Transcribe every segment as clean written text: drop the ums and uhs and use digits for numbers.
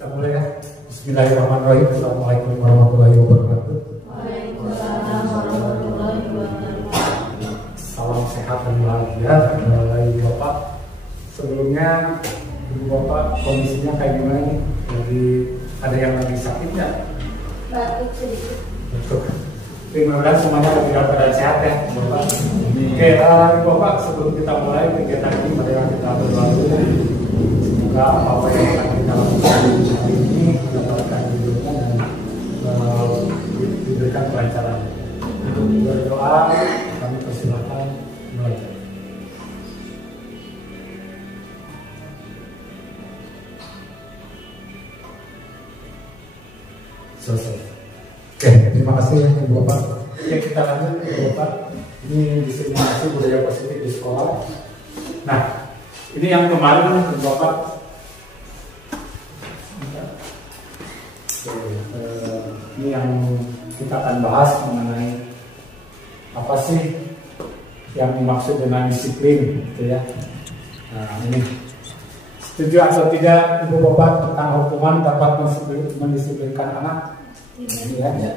Kita mulai ya. Bismillahirrahmanirrahim. Assalamualaikum warahmatullahi wabarakatuh. Waalaikumsalam warahmatullahi wabarakatuh. Salam sehat dan bahagia Ibu Bapak. Sebelumnya Ibu Bapak kondisinya kayak gimana nih? Jadi ada yang lagi sakit nggak? Batuk sedikit. Betul. Terima kasih semuanya dalam keadaan sehat ya Bapak. Oke, Ibu Bapak, sebelum kita mulai kegiatan ini, mari kita berdoa dulu. Semoga apa yang akan kita lakukan hari ini mendapatkan hidupnya dan diberikan kelancaran. Berdoa, kami persilakan mulai. Selesai. Oke, terima kasih ya Ibu Bapak. Oke, kita lanjut Ibu Bapak. Ini diseminasi budaya positif di sekolah. Nah, ini yang kemarin Ibu Bapak. Ini yang kita akan bahas mengenai apa sih yang dimaksud dengan disiplin, gitu ya. Nah, ini setuju atau tidak Ibu Bapak tentang hukuman dapat mendisiplinkan anak? Ya.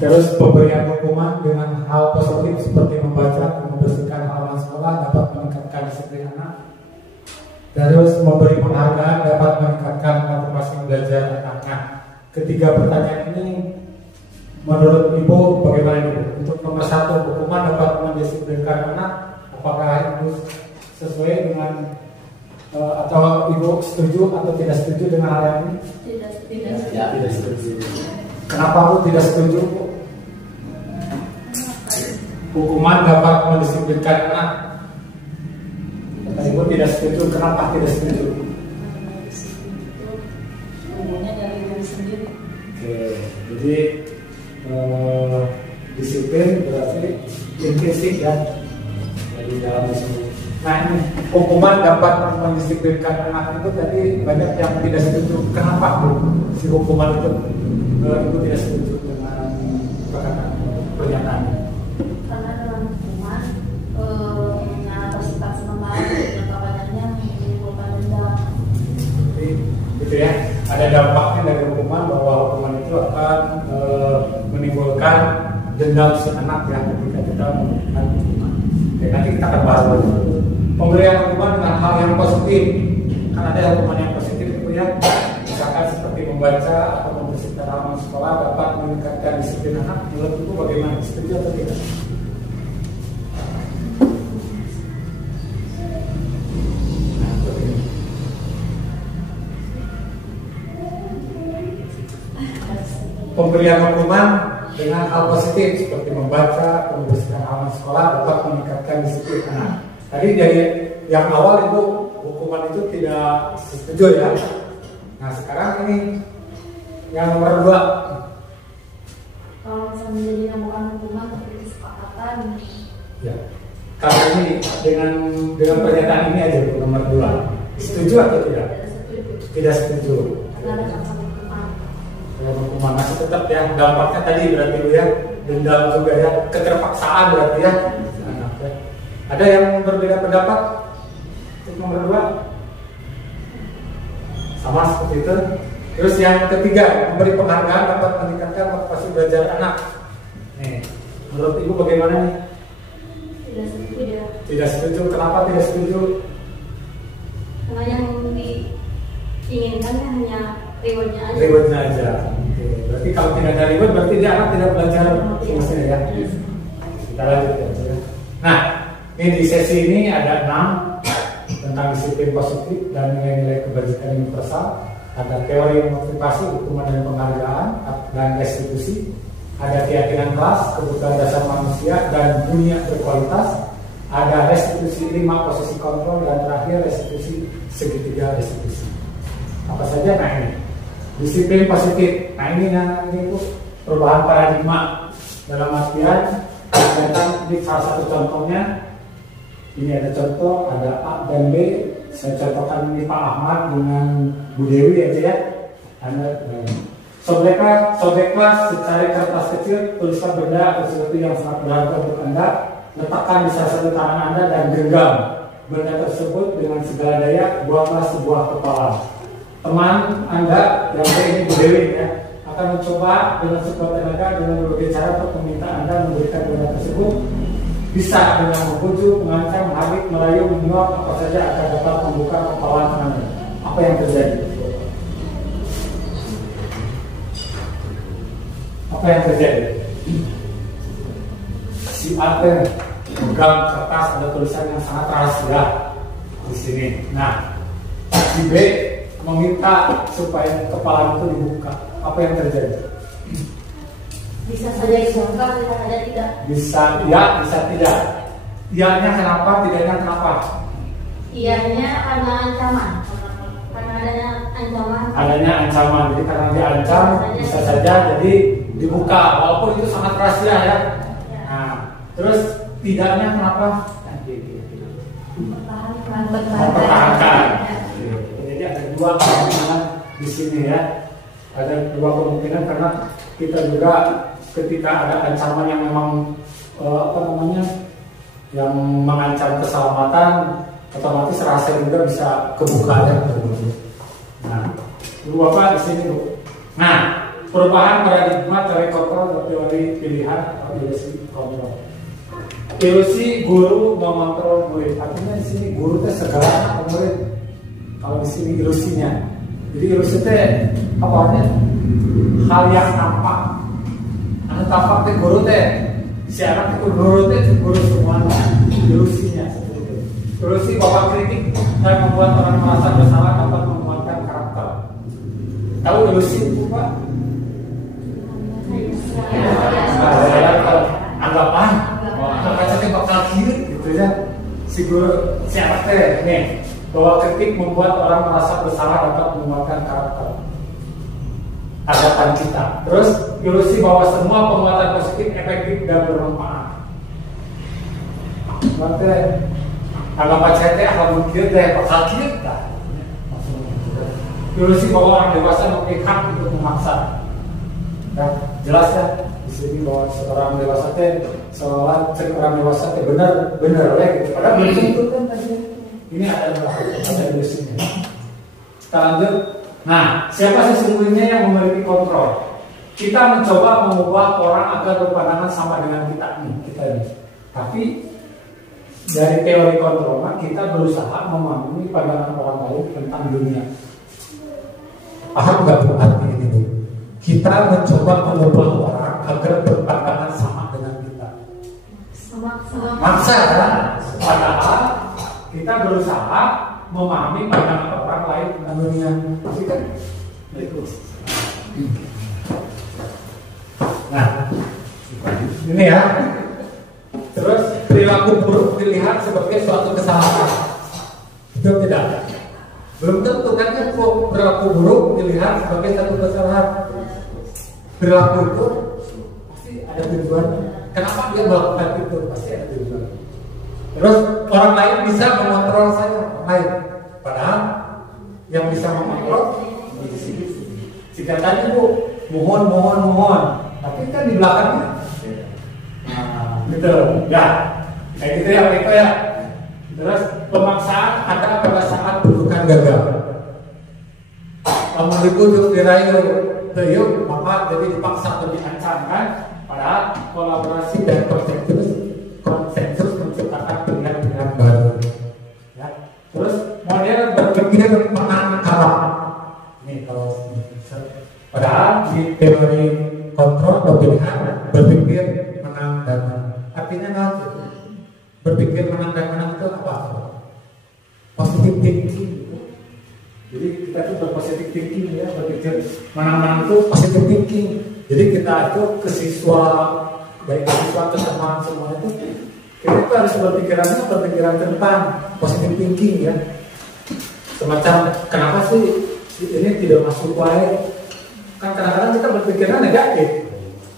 Terus pemberian hukuman dengan hal positif seperti membaca atau membersihkan halaman sekolah dapat meningkatkan disiplin anak. Terus memberi penghargaan dapat meningkatkan motivasi belajar anaknya. Ketiga pertanyaan ini menurut Ibu bagaimana Ibu? Untuk nomor 1, hukuman dapat mendisiplinkan anak, apakah Ibu sesuai dengan atau Ibu setuju atau tidak setuju dengan hal ini? Tidak setuju. Kenapa Bu tidak setuju Bu? Hukuman dapat mendisiplinkan anak. Ibu tidak setuju. Kenapa tidak setuju? Hubungannya dari diri sendiri. Oke, jadi disiplin berarti implisik ya dari dalam disiplin. Nah ini hukuman dapat mendisiplinkan anak itu tadi banyak yang tidak setuju. Kenapa Bu? Si hukuman itu Ibu tidak setuju dengan pernyataan. Karena dalam hukuman bersifat sementara jangka panjangnya menimbulkan dendam. Jadi gitu ya, ada dampaknya dari hukuman bahwa hukuman itu akan menimbulkan dendam si anak ya ketika kita memberikan hukuman. Oke, nanti kita akan bahas dulu. Pemberian hukuman dengan hal yang positif. Kan ada hukuman yang positif itu ya. Misalkan seperti membaca atau membersihkan halaman sekolah dapat meningkatkan disiplin anak. Menurut Ibu bagaimana? Setuju atau tidak? Pemberian hukuman dengan hal positif seperti membaca, membersihkan halaman sekolah dapat meningkatkan disiplin anak. Tadi dari yang awal Ibu hukuman itu tidak setuju ya. Nah sekarang ini yang nomor 2. Kalau misalnya menjadi bukan hukuman tapi kesepakatan. Ya. Kali ini dengan pernyataan ini aja Bu, nomor 2. Setuju atau tidak? Tidak setuju. Karena ada kata hukuman. Kalau hukuman masih tetap ya dampaknya tadi berarti Bu ya dendam juga ya, keterpaksaan berarti ya. Anak, ya. Ada yang berbeda pendapat untuk nomor 2? Sama seperti itu. Terus yang ketiga, memberi penghargaan dapat meningkatkan motivasi belajar anak. Nih, menurut Ibu bagaimana nih? Tidak setuju ya. Tidak setuju. Kenapa tidak setuju? Karena yang diinginkan kan hanya rewardnya aja. Rewardnya aja. Oke. Berarti kalau tidak ada reward, berarti dia anak tidak belajar semestinya ya. Kita lanjut ya. Nah, ini di sesi ini ada 6 tentang disiplin positif dan nilai-nilai kebajikan universal. Ada teori motivasi, hukuman dan penghargaan, dan restitusi. Ada keyakinan kelas, kebutuhan dasar manusia, dan dunia berkualitas. Ada restitusi 5 posisi kontrol, dan terakhir restitusi segitiga restitusi. Apa saja? Nah ini disiplin positif. Nah ini Bu, perubahan paradigma dalam artian ini salah satu contohnya. Ini ada contoh, ada A dan B. Saya contohkan ini Pak Ahmad dengan Bu Dewi aja ya. Sobeklah secari kertas kecil, tuliskan benda atau sesuatu yang sangat berharga untuk Anda. Letakkan di salah satu tangan Anda dan genggam benda tersebut dengan segala daya. Buatlah sebuah kepala. teman Anda yang ini Bu Dewi ya akan mencoba dengan sekuat tenaga dengan berbagai cara untuk meminta Anda memberikan dana tersebut, bisa dengan membujuk, mengancam, menghardik, merayu, menyuap, apa saja akan dapat membuka kepalan Anda. Apa yang terjadi? Apa yang terjadi? Si A pegang kertas ada tulisan yang sangat rahasia di sini. Nah, si B meminta supaya kepala itu dibuka. Apa yang terjadi? Bisa saja dibongkar, bisa saja tidak. Bisa ya, bisa tidak. Iyanya kenapa? Tidaknya kenapa? Iyanya karena ancaman. Karena adanya ancaman. Adanya ancaman. Jadi karena diancam bisa saja jadi dibuka. Walaupun itu sangat rahasia ya. Nah, terus tidaknya kenapa? Mempertahankan. Jadi ada dua kemungkinan di sini ya. Ada dua kemungkinan karena kita juga ketika ada ancaman yang memang yang mengancam keselamatan, otomatis rahasia juga bisa kebuka ya. Nah, Bu Bapak di sini Bu. Nah, perubahan paradigma teori kontrol dan teori pilihan atau ilusi kontrol. Ilusi guru mengontrol murid. Artinya di sini guru itu segala murid. Kalau di sini ilusinya. Jadi ilusi itu apa artinya? Hal yang tampak. Anu tampak itu guru teh. Si anak itu guru semuanya. Ilusinya seperti itu. Ilusi bapak kritik dan membuat orang merasa bersalah dapat menguatkan karakter. Tahu ilusi itu Pak? Anggapan anggapan bakal kiri gitu ya. Si guru si anak teh nih bahwa kritik membuat orang merasa bersalah dapat menguatkan karakter anggapan kita. Terus ilusi bahwa semua penguatan positif efektif dan bermanfaat. Berarti anggapan saya teh akan mungkin teh bakal kiri dah. Ilusi bahwa orang dewasa memiliki hak untuk memaksa. Ya, jelas ya di sini bahwa seorang dewasa teh seolah orang dewasa teh benar gitu. Padahal belum tentu kan tadi. Ini ada ilusinya. Kita lanjut. Nah, siapa sesungguhnya yang memiliki kontrol? Kita mencoba mengubah orang agar berpandangan sama dengan kita ini. Tapi dari teori kontrol, kita berusaha memahami pandangan orang lain tentang dunia. Paham nggak berarti ini Bu? Kita mencoba mengubah orang agar berpandangan sama dengan kita. Maksa kan? Padahal kita berusaha memahami pandangan orang lain tentang dunia. Pasti kan? Nah, ini ya. Terus perilaku buruk dilihat sebagai suatu kesalahan. Itu tidak. Belum tentu kan perilaku buruk dilihat sebagai satu kesalahan. Perilaku itu pasti ada tujuan. Kenapa dia melakukan itu? Pasti ada tujuan. Terus orang lain bisa mengontrol saya, orang lain. Padahal yang bisa mengontrol di sini. Jika tadi Bu, mohon. Tapi kan di belakangnya. Nah, gitu. Ya, kayak gitu ya, itu ya. Terus pemaksaan ada pada saat bukan gagal. Kamu dibujuk dirayu, yuk, maka jadi dipaksa atau diancam kan? Padahal kolaborasi dan konsensus menciptakan pilihan-pilihan baru. Ya. Terus model berpikir menang kalah. Ini kalau padahal di teori kontrol atau pilihan berpikir menang dan menang. Artinya apa? Berpikir menang dan menang itu apa? Positive thinking. Jadi kita itu berpositif thinking ya, berpikir menang-menang itu positive thinking. Jadi kita itu ke siswa, baik ke siswa ke teman semua itu kita itu harus berpikiran tentang positive thinking ya. Semacam kenapa sih ini tidak masuk baik? Kan kadang-kadang kita berpikiran negatif.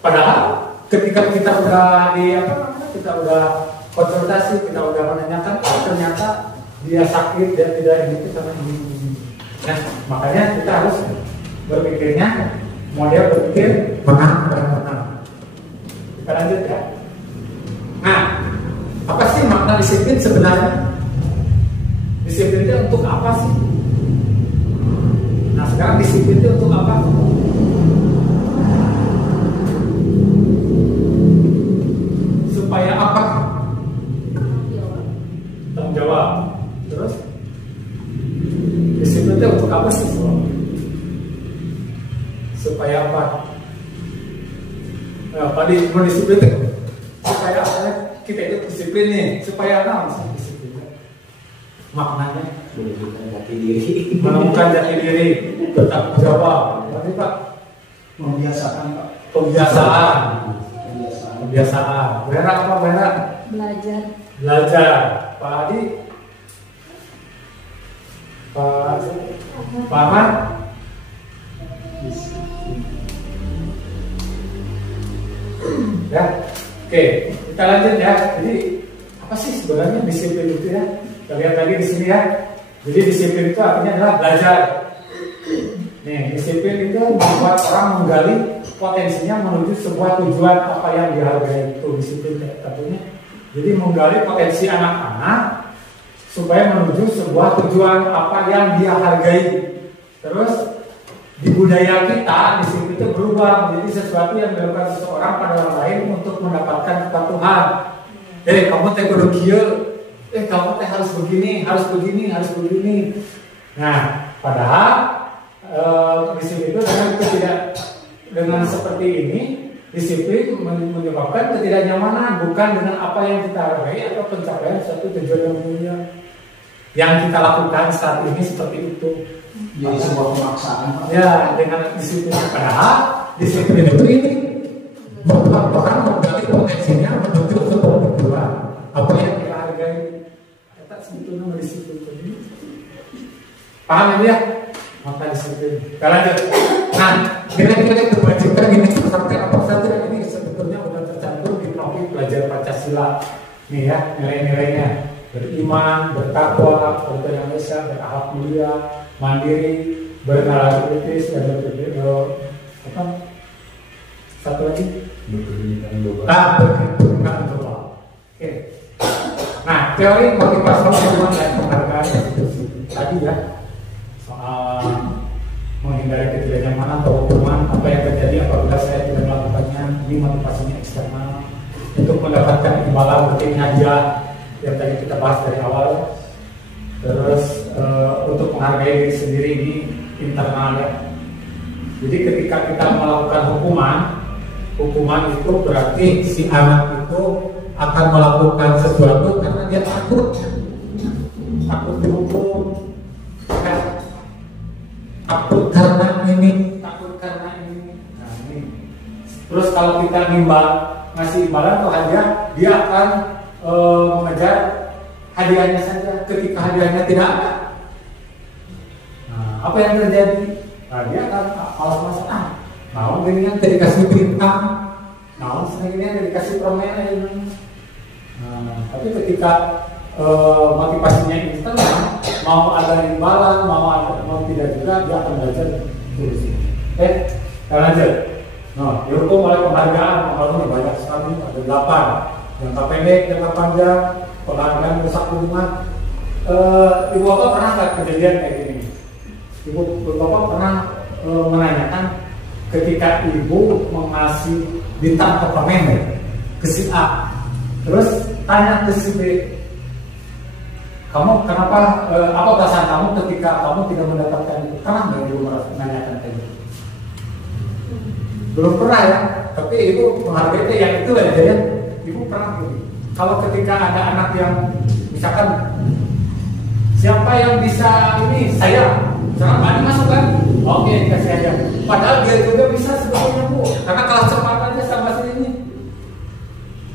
Padahal ketika kita udah konsultasi, kita udah menanyakan, ternyata dia sakit, dia tidak ini sama ini. Nah, makanya kita harus berpikirnya model berpikir menang dan menang. Kita lanjut ya. Nah, apa sih makna disiplin sebenarnya? Disiplin itu untuk apa sih? Nah, sekarang disiplin itu untuk apa? Supaya apa? Tanggung jawab. Terus disiplin itu untuk apa sih? Supaya apa? Nah, tadi disiplin itu supaya apa? Kita itu disiplin nih. Supaya apa? Disiplin. Maknanya Menemukan jati diri. menemukan jati diri, bertanggung jawab. Berarti Pak Membiasakan Pak. kebiasaan. Kebiasaan. Kebiasaan. Berak apa berak? Belajar. Belajar. Pak Adi, Pak Ahmad, ya. Oke, kita lanjut ya. Jadi apa sih sebenarnya disiplin itu ya? Kita lihat lagi di sini ya. Jadi disiplin itu artinya adalah belajar. Nih, disiplin itu membuat orang menggali potensinya menuju sebuah tujuan apa yang dihargai. Itu disiplin tentunya. Jadi menggali potensi anak-anak supaya menuju sebuah tujuan apa yang dia hargai. Terus di budaya kita disiplin itu berubah menjadi sesuatu yang dilakukan seseorang pada orang lain untuk mendapatkan kepatuhan. Kamu teh kudu kieu. Kamu teh harus begini, harus begini, harus begini. Nah, padahal disiplin itu dengan seperti ini, disiplin menyebabkan ketidaknyamanan bukan dengan apa yang kita hargai atau pencapaian suatu tujuan yang mulia. Yang kita lakukan saat ini seperti itu. Jadi sebuah pemaksaan Pak. Ya, dengan disiplin. Padahal disiplin itu ini membuat orang menggali potensinya menuju sebuah tujuan apa yang kita hargai. Kita sebetulnya disiplin ini. Paham ya? Maka disiplin. Kita lanjut. Nah, kira-kira kewajiban ini sampai apa saja ini sebetulnya sudah tercantum di topik belajar Pancasila. Nih ya, nilai-nilainya: beriman, bertakwa, bertoleransi, berakhlak mulia, mandiri, bernalar kritis, dan apa? Satu lagi? Berkenan global. Oke. Nah, teori motivasi hubungan dan penghargaan tadi ya, soal menghindari ketidaknyamanan atau hukuman, apa yang terjadi apabila saya tidak melakukannya. Ini motivasinya eksternal untuk mendapatkan imbalan penting hadiah yang tadi kita bahas dari awal. Terus untuk menghargai diri sendiri ini internal ya. Jadi ketika kita melakukan hukuman itu berarti si anak itu akan melakukan sesuatu karena dia takut dihukum, takut karena ini. Nah, ini. Terus kalau kita ngasih imbalan atau hadiah, dia akan mengejar hadiahnya saja. Ketika hadiahnya tidak ada, nah, apa yang terjadi? Nah, dia akan malas-malasan. Mau gini kan dikasih perintah, mau senangnya dikasih permen. Nah, tapi ketika motivasinya instan, mau ada imbalan, mau tidak juga, dia akan belajar terus. Kita lanjut. Nah, dihukum oleh penghargaan, penghargaan banyak sekali, ada 8. Jangka pendek, jangka panjang, penghargaan rusak hubungan. Ibu bapak pernah nggak kejadian kayak gini? Ibu bapak pernah menanyakan ketika ibu mengasih bintang ke permen ke si A, terus tanya ke si B, kamu kenapa? Apa perasaan kamu ketika kamu tidak mendapatkan itu? Pernah nggak ibu menanyakan kayak gitu? Belum pernah ya, tapi ibu menghargai yang itu aja ya. Ibu pernah gitu. Kalau ketika ada anak yang misalkan siapa yang bisa ini, saya misalkan Pak Adi masuk kan, oke dikasih aja. Padahal dia juga bisa sebetulnya Bu, karena kalah cepat aja sama ini.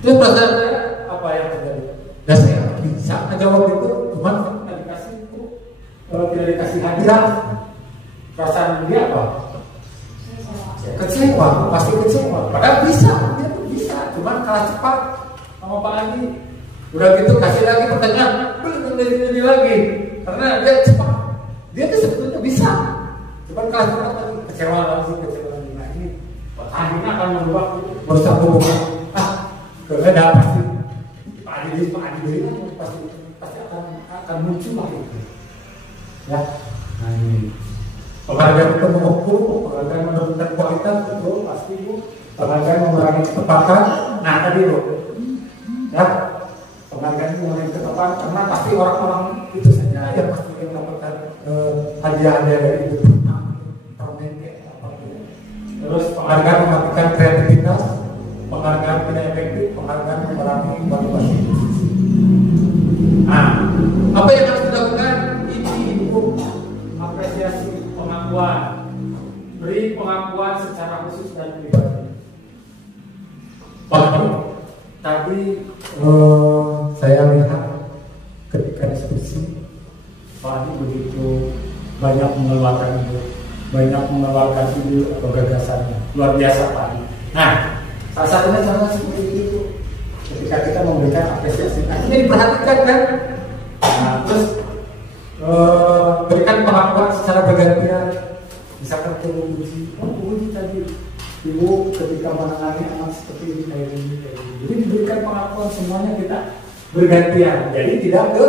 Itu perasaan saya apa yang terjadi? Dan saya bisa jawab itu, cuman tidak dikasih Bu, tidak dikasih hadiah. Perasaan dia apa? Kecewa, pasti kecewa. Padahal bisa, dia tuh bisa, cuman kalah cepat sama Pak Adi. Udah gitu kasih lagi pertanyaan, belum ini lagi, karena dia cepat. Dia tuh sebetulnya bisa, cuman kalah cepat lagi, kecewa lagi. Nah ini akhirnya akan merubah merusak hubungan. Berbeda pasti. Pak Adi pasti akan muncul lagi. Ya, nah ini. Penghargaan itu mengukur, penghargaan menurunkan kualitas, betul pasti Bu. Penghargaan mengurangi kecepatan. Nah tadi Bu, ya penghargaan mengurangi kecepatan karena pasti orang-orang itu saja yang pasti mendapatkan hadiah-hadiah dari itu. Terus penghargaan mematikan kreativitas, penghargaan tidak efektif, penghargaan mengurangi motivasi. Nah, apa yang harus dilakukan? Ini Ibu apresiasi, pengakuan, beri pengakuan secara khusus dan pribadi. Pak, tadi saya lihat ketika diskusi Pak begitu banyak mengeluarkan ide atau gagasannya, luar biasa Pak. Nah, salah satunya contoh seperti itu. Ketika kita memberikan apresiasi, ini diperhatikan kan? Nah, terus berikan pengakuan secara bergantian. Misalkan Bu Uji tadi, Ibu ketika menangani anak seperti ini kayak ini. Jadi diberikan pengakuan semuanya kita bergantian. Jadi tidak ke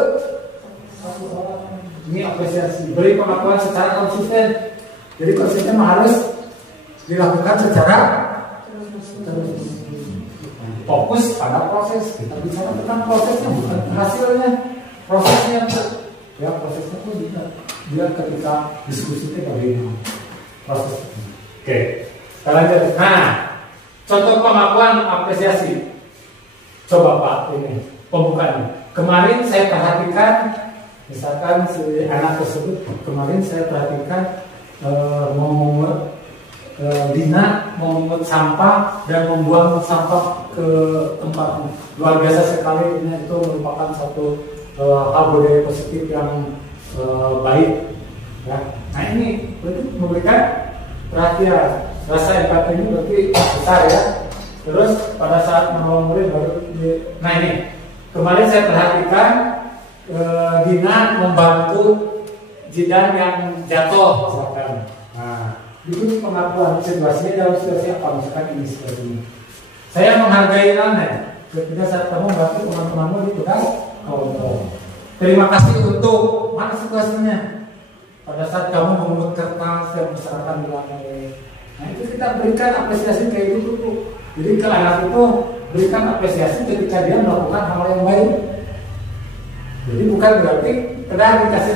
satu orang. Ini apresiasi. Beri pengakuan secara konsisten. Jadi konsisten harus dilakukan secara terus. Fokus pada proses. Kita bicara tentang prosesnya, bukan hasilnya. Prosesnya ya prosesnya pun dia ketika diskusi itu bagaimana proses. Oke, sekarang lanjut. Nah, contoh pengakuan apresiasi. Coba Pak ini pembukaannya. Kemarin saya perhatikan, misalkan si anak tersebut kemarin saya perhatikan Dina memungut sampah dan membuang sampah ke tempatnya. Luar biasa sekali, ini itu merupakan satu hal budaya positif yang baik. Ya. Nah ini berarti memberikan perhatian, rasa empati ini berarti besar ya. Terus pada saat menolong murid baru nah ini kemarin saya perhatikan Dina membantu Jidan yang jatuh misalkan. Nah, itu pengakuan situasinya dalam situasi apa? Misalkan ini seperti ini. Saya menghargai Nana ketika saat kamu membantu teman-temanmu di tukang kelompok. Terima kasih untuk mana situasinya? Pada saat kamu memungut kertas dan masyarakat bilang, nah itu kita berikan apresiasi kayak gitu tuh. Jadi ke anak itu berikan apresiasi ketika dia melakukan hal yang baik. Jadi bukan berarti kedah dikasih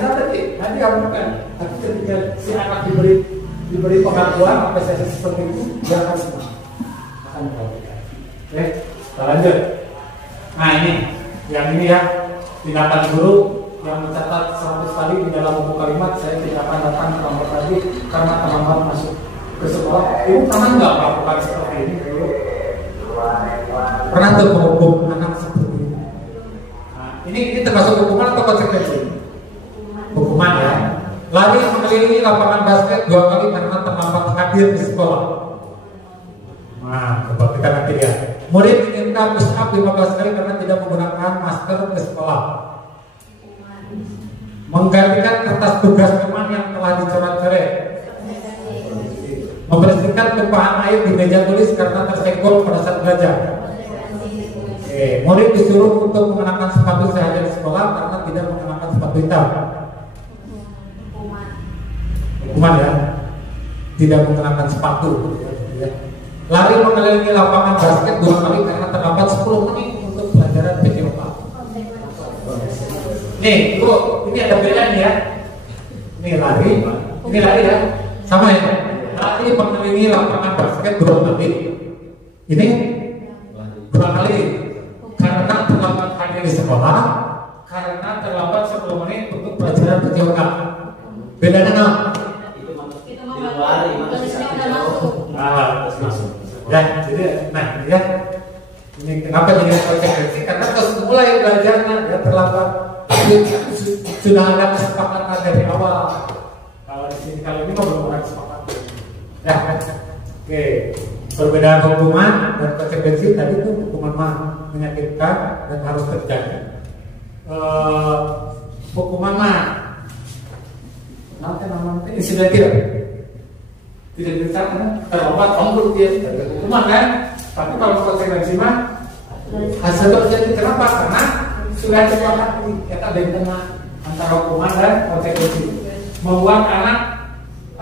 nanti bukan. Tapi ketika si anak diberi pengakuan apresiasi seperti itu, dia akan senang, akan perhatikan. Oke, kita lanjut. Nah yang ini ya, tindakan guru yang mencatat 100 kali di dalam buku kalimat, saya tidak akan datang ke kelompok tadi karena teman-teman masuk ke sekolah. Ibu pernah nggak melakukan seperti ini? Pernah tuh menghukum anak seperti ini? Nah, ini termasuk hukuman atau konsekuensi? Hukuman ya. Lari mengelilingi lapangan basket 2 kali karena terlambat hadir di sekolah. Nah, perhatikan nanti ya. Murid diminta push up 15 kali karena tidak menggunakan masker ke sekolah. Menggantikan kertas tugas teman yang telah dicoret-coret. Membersihkan tumpahan air di meja tulis karena tersenggol pada saat belajar. Murid disuruh untuk mengenakan sepatu sehari di sekolah karena tidak mengenakan sepatu hitam. Hukuman ya, tidak mengenakan sepatu ya. Lari mengelilingi lapangan basket 2 kali karena terlambat 10 menit untuk pelajaran PJOK. Nih, Bu, ini ada bedanya ya. Ini lari ya, sama ya. Lari mengelilingi lapangan basket 2 kali. Ini 2 kali karena terlambat hadir di sekolah, karena terlambat 10 menit untuk pelajaran PJOK. Bedanya apa? Ini kenapa jadi konsekuensi? Karena terus mulai belajarnya dia terlambat. Sudah ada kesepakatan dari awal. Kalau di sini kali ini belum ada kesepakatan. Ya, oke. Perbedaan hukuman dan konsekuensi tadi itu hukuman menyakitkan dan harus terjadi. Hukuman nanti namanya insiden tidak diceritakan terlambat kamu dia hukuman kan, tapi kalau konsekuensi hasil jadi kenapa? Karena sudah disepakati kita di tengah antara hukuman dan konsekuensi membuat anak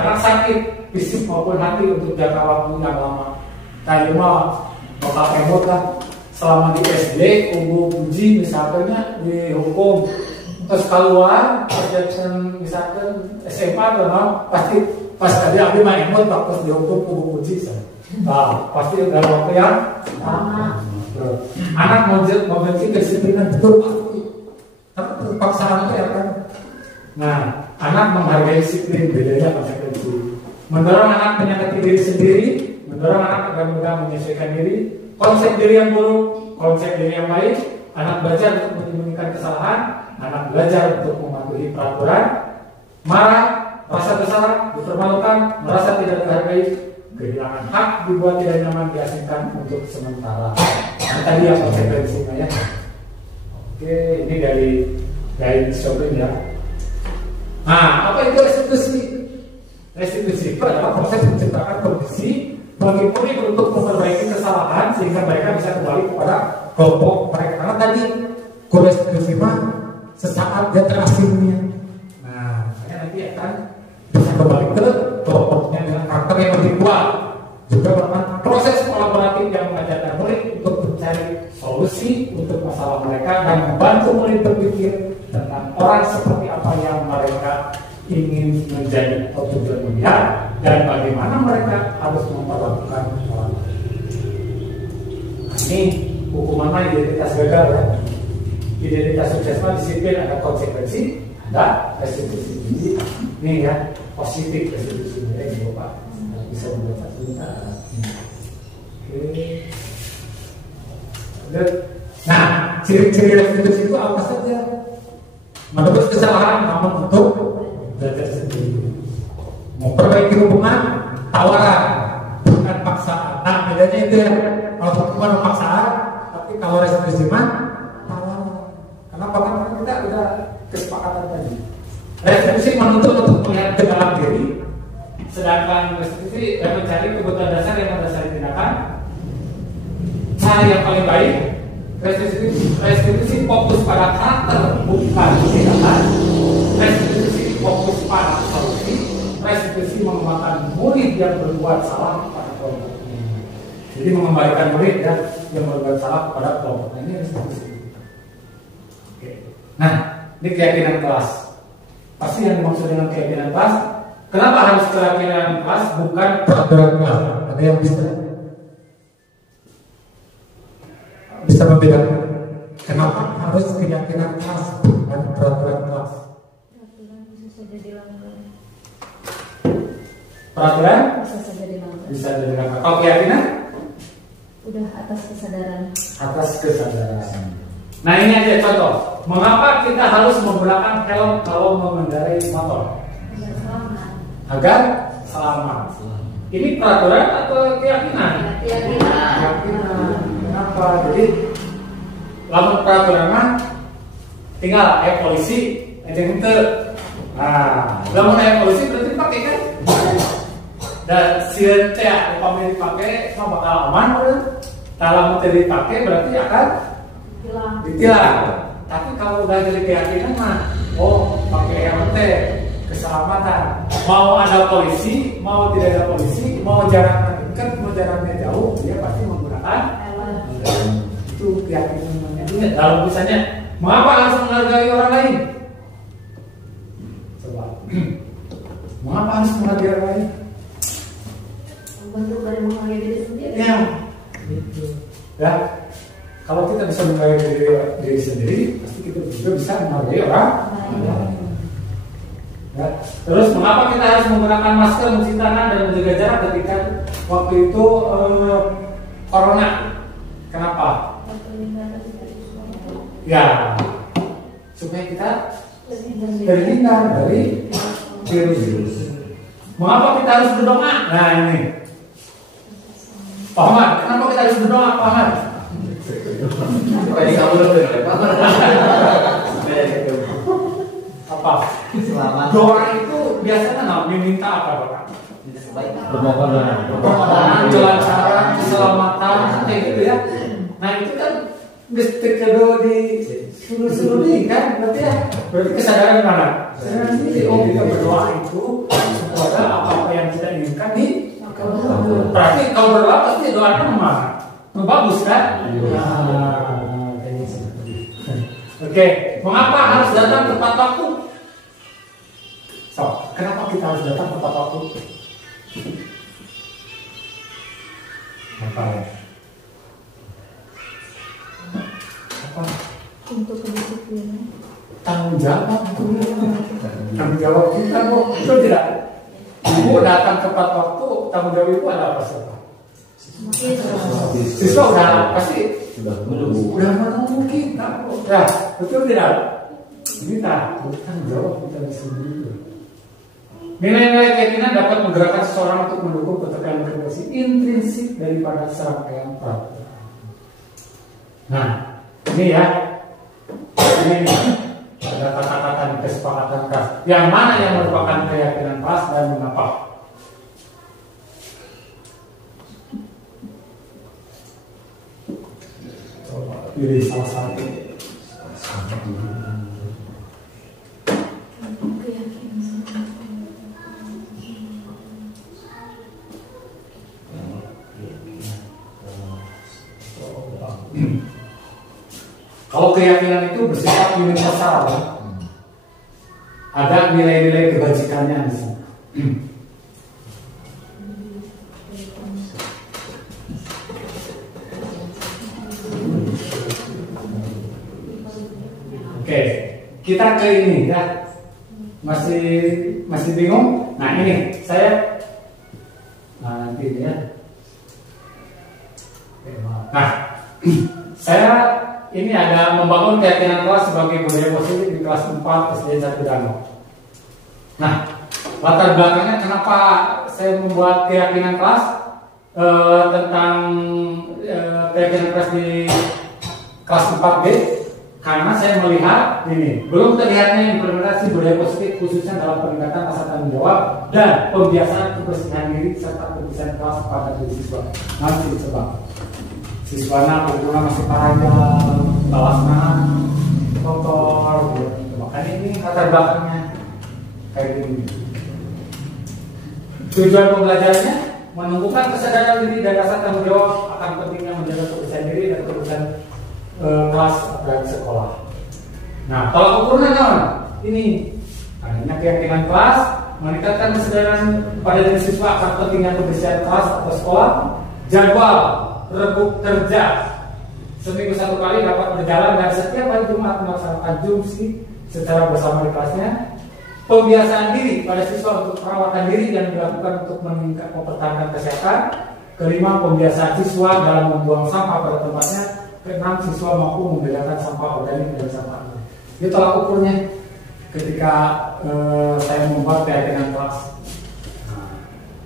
karena sakit fisik maupun hati untuk jangka waktu yang lama. Kayak mau pakai emot lah selama di SD, kubu uji misalnya dihukum, terus keluar kerjaan misalkan SMA atau no, pasti pas tadi abis main emot waktu dihukum kubu uji, nah, pasti udah waktu yang lama. Anak mau benci kedisiplinan betul pasti, tapi paksaan itu ya kan. Nah, anak menghargai disiplin, bedanya konsekuensi. Mendorong anak menyakiti diri sendiri, mendorong anak agar mudah menyesuaikan diri, konsep diri yang buruk, konsep diri yang baik, anak belajar untuk menyembunyikan kesalahan, anak belajar untuk mematuhi peraturan, marah, merasa bersalah, dipermalukan, merasa tidak dihargai, kehilangan hak, dibuat tidak nyaman, diasingkan untuk sementara. Nah, tadi yang konsekuensinya ya. Oke, ini dari shopping ya. Nah, apa itu restitusi? Restitusi itu adalah proses menciptakan kondisi bagi murid untuk memperbaiki kesalahan sehingga mereka bisa kembali kepada kelompok mereka. Karena tadi restitusi mah sesaat dia terasingnya. Nah, makanya nanti akan bisa kembali ke kelompoknya dengan karakter yang lebih kuat. Juga merupakan proses kolaboratif yang mengajarkan murid untuk mencari solusi untuk masalah mereka dan membantu murid berpikir tentang orang seperti apa yang mereka ingin menjadi atau tujuan melihat dan bagaimana mereka harus memperlakukan orang. Nah, ini hukuman identitas gagal ya. Identitas sukses disiplin, ada konsekuensi, ada restitusi. Ini ya positif restitusi ya, ini Bapak bisa membaca sebentar. Oke. Nah, ciri-ciri restitusi itu apa saja? Menebus kesalahan namun untuk belajar sendiri. Memperbaiki hubungan, tawaran, bukan paksaan. Nah, bedanya itu ya. Kalau hubungan paksaan, tapi kalau restitusi mah tawaran. Kenapa? Karena kita udah kesepakatan tadi. Restitusi menuntut untuk melihat ke dalam diri, sedangkan restitusi mencari kebutuhan dasar yang mendasari tindakan. Cara yang paling baik, restitusi fokus pada karakter bukan tindakan. Restitusi fokus pada solusi. Restitusi mengembangkan murid yang berbuat salah pada kelompoknya. Jadi mengembalikan murid ya yang berbuat salah kepada kelompoknya, ini restitusi. Oke. Nah, ini keyakinan kelas. Pasti yang dimaksud dengan keyakinan kelas. Kenapa harus keyakinan kelas bukan peraturan kelas? Ada yang bisa membedakan kenapa harus keyakinan kelas bukan peraturan kelas? Peraturan bisa saja dilanggar. Peraturan Bisa saja dilanggar. bisa dilanggar. Kalau keyakinan Udah atas kesadaran. atas kesadaran. Nah, ini aja contoh. Mengapa kita harus menggunakan helm kalau mengendarai motor? Biar selamat. Agar selamat. Ini peraturan atau keyakinan? Keyakinan. Keyakinan. Kenapa? Jadi lamun peraturan mah tinggal polisi aja ente. Nah, lamun polisi berarti pakai kan? Dan sieu teh upamanya dipakai mah bakal aman kan? Kalau tidak dipakai berarti akan ditilang. Tapi kalau udah jadi keyakinan mah, oh pakai helm teh keselamatan. Mau ada polisi, mau tidak ada polisi, mau jaraknya dekat, mau jaraknya jauh, dia pasti menggunakan helm. Itu keyakinannya. Ingat dalam misalnya, mengapa harus menghargai orang lain? Coba, mengapa harus menghargai orang lain? Bentuk dari menghargai diri sendiri. Ya, itu. Ya, kalau kita bisa menghargai diri sendiri, pasti kita juga bisa menghargai orang lain. Ya. Terus mengapa kita harus menggunakan masker, mencuci tangan dan menjaga jarak ketika waktu itu corona? Kenapa? Ya, supaya kita terhindar dari virus. Mengapa kita harus berdoa? Nah ini, Pak Ahmad, kenapa kita harus berdoa, Pak Ahmad? Supaya kamu dulu Apa? selamat. Doa itu biasanya nggak minta apa, Bapak? Bermohon Permohonan, kelancaran, keselamatan, kayak gitu ya. Nah itu kan gesti kedua di Suruh nih kan, berarti ya, berarti kesadaran mana? Kesadaran diri. Oh, kita berdoa itu supaya apa yang kita inginkan nih. Berarti kalau berdoa pasti doanya mana? Bagus kan? Oke, mengapa harus datang tepat waktu? So, kenapa kita harus datang tepat waktu? Apa ya? Apa? Untuk kedisiplinan. Tanggung jawab kita kok, itu tidak. Ibu datang tepat waktu, tanggung jawab ibu ada apa sih? Siswa udah pasti udah menunggu kita kok. Ya, betul tidak? Kita tanggung jawab kita di sini. Nilai-nilai keyakinan dapat menggerakkan seseorang untuk mendukung ketegangan kognisi intrinsik daripada serangkaian peraturan. Nah, ini ya. Ini ada kata-kata di kesepakatan keras. Yang mana yang merupakan keyakinan keras dan mengapa? Coba pilih salah satu. Kalau keyakinan itu bersifat universal, ada nilai-nilai kebajikannya di sana. Oke, kita ke ini ya. Masih bingung? Nah ini saya nanti ya. Nah, saya ini ada membangun keyakinan kelas sebagai budaya positif di kelas 4 SD 1 Danau. Nah, latar belakangnya kenapa saya membuat keyakinan kelas tentang keyakinan kelas di kelas 4B, karena saya melihat ini belum terlihatnya implementasi budaya positif khususnya dalam peningkatan rasa tanggung jawab dan pembiasaan kebersihan diri serta kebersihan kelas pada diri siswa. Nanti coba. Siswana kebetulan masih panjang, balasnya kotor, makanya ini latar belakangnya kayak gini. Tujuan pembelajarannya menumbuhkan kesadaran diri dan rasa tanggung jawab akan pentingnya menjaga kebersihan diri dan kebersihan kelas dan sekolah. Nah, kalau ukurnya ini adanya keyakinan kelas, meningkatkan kesadaran pada diri siswa akan pentingnya kebersihan kelas atau sekolah, jadwal rebuk kerja seminggu 1 kali dapat berjalan dan setiap hari Jumat melaksanakan jumsi secara bersama di kelasnya. Pembiasaan diri pada siswa untuk perawatan diri yang dilakukan untuk mempertahankan kesehatan. Kelima, pembiasaan siswa dalam membuang sampah pada tempatnya. Keenam, siswa mampu membedakan sampah organik dan sampah anorganik. Ini tolak ukurnya ketika saya membuat keyakinan kelas.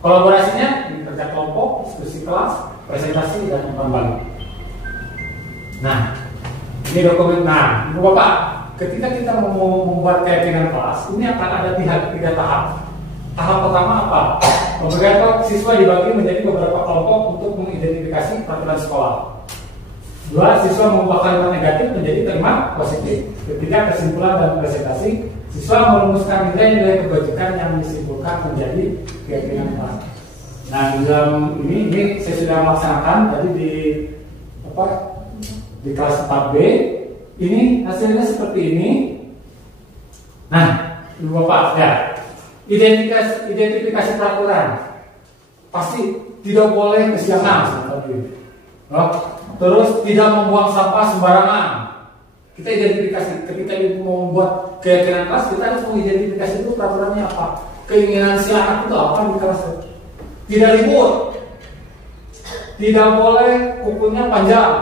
Kolaborasinya di kerja kelompok, diskusi kelas, presentasi dan umpan balik. Nah, ini dokumen. Nah, Ibu Bapak, ketika kita mau membuat keyakinan kelas, ini akan ada 3 tahap. Tahap pertama apa? Beberapa siswa dibagi menjadi beberapa kelompok untuk mengidentifikasi peraturan sekolah. 2, siswa mengubah kalimat negatif menjadi kalimat positif. 3, kesimpulan dan presentasi. Siswa merumuskan nilai-nilai kebajikan yang disimpulkan menjadi keyakinan kelas. Nah, di dalam ini saya sudah melaksanakan tadi di kelas 4B. Ini hasilnya seperti ini. Nah, Ibu Bapak ya, identifikasi peraturan pasti tidak boleh kesiangan seperti terus tidak membuang sampah sembarangan. Kita identifikasi ketika ibu mau membuat keyakinan kelas, kita harus mengidentifikasi itu peraturannya apa, keinginan si anak itu apa di kelas. Tidak ribut, tidak boleh kukunya panjang,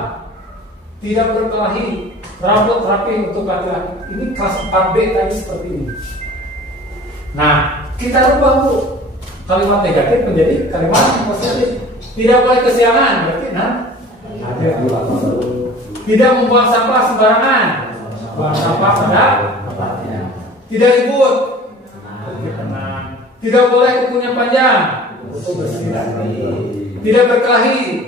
tidak berkelahi, rambut rapi untuk laki-laki. Ini kelas 4B tadi seperti ini. Nah, kita rubah tuh kalimat negatif menjadi kalimat yang positif. Tidak boleh kesiangan, berarti tidak membuang sampah sembarangan, buang sampah pada tempatnya. Tidak ribut, tidak boleh kukunya panjang, tidak berkelahi,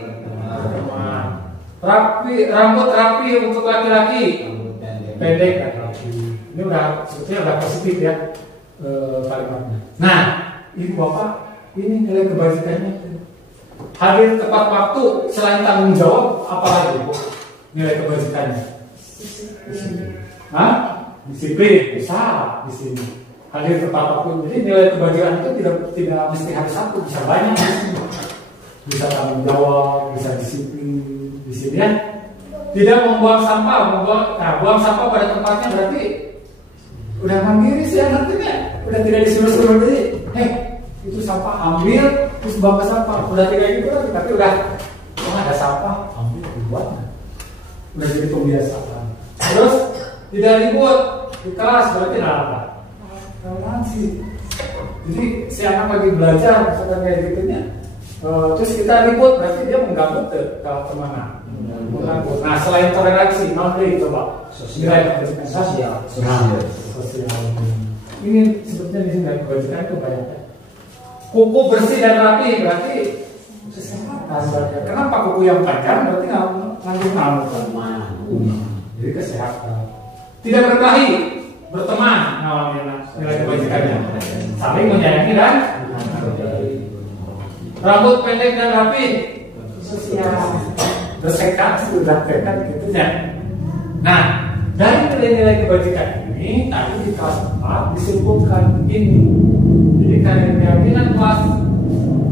rapi, rambut rapi untuk laki-laki, pendek dan rapi. Ini udah sebetulnya udah positif ya kalimatnya. Nah, ibu bapak, ini nilai kebajikannya. Hadir tepat waktu selain tanggung jawab, apalagi bu nilai kebajikannya? Hah? Disiplin bisa di sini. Hadir tepat waktu. Jadi nilai kebajikan itu tidak mesti harus satu, bisa banyak di sini. Bisa tanggung jawab, bisa disiplin di sini ya. Tidak membuang sampah, buang sampah pada tempatnya berarti udah mandiri sih anaknya, udah tidak disuruh-suruh jadi, itu sampah ambil terus bawa sampah, udah tidak gitu lagi, tapi udah ada sampah ambil dibuat, udah jadi kebiasaan. Terus tidak ribut di kelas berarti apa? Toleransi. Jadi si anak lagi belajar misalkan kayak gitunya, terus kita ribut berarti dia mengganggu ke kemana? Nah, selain toleransi, nanti coba nilai kebajikan sosial. Ini sebetulnya di sini kebajikan itu banyak. Kuku bersih dan rapi berarti kesehatan. Kenapa kuku yang panjang berarti nganggur ngamuk? Jadi kesehatan. Tidak berkelahi, berteman, nilai kebajikannya. Saling menyayangi dan rambut pendek dan rapi, sosial. Bersekat sudah tekan gitu ya. Nah, dari nilai-nilai kebajikan ini tadi di kelas 4 disimpulkan ini. Jadi keyakinan kelas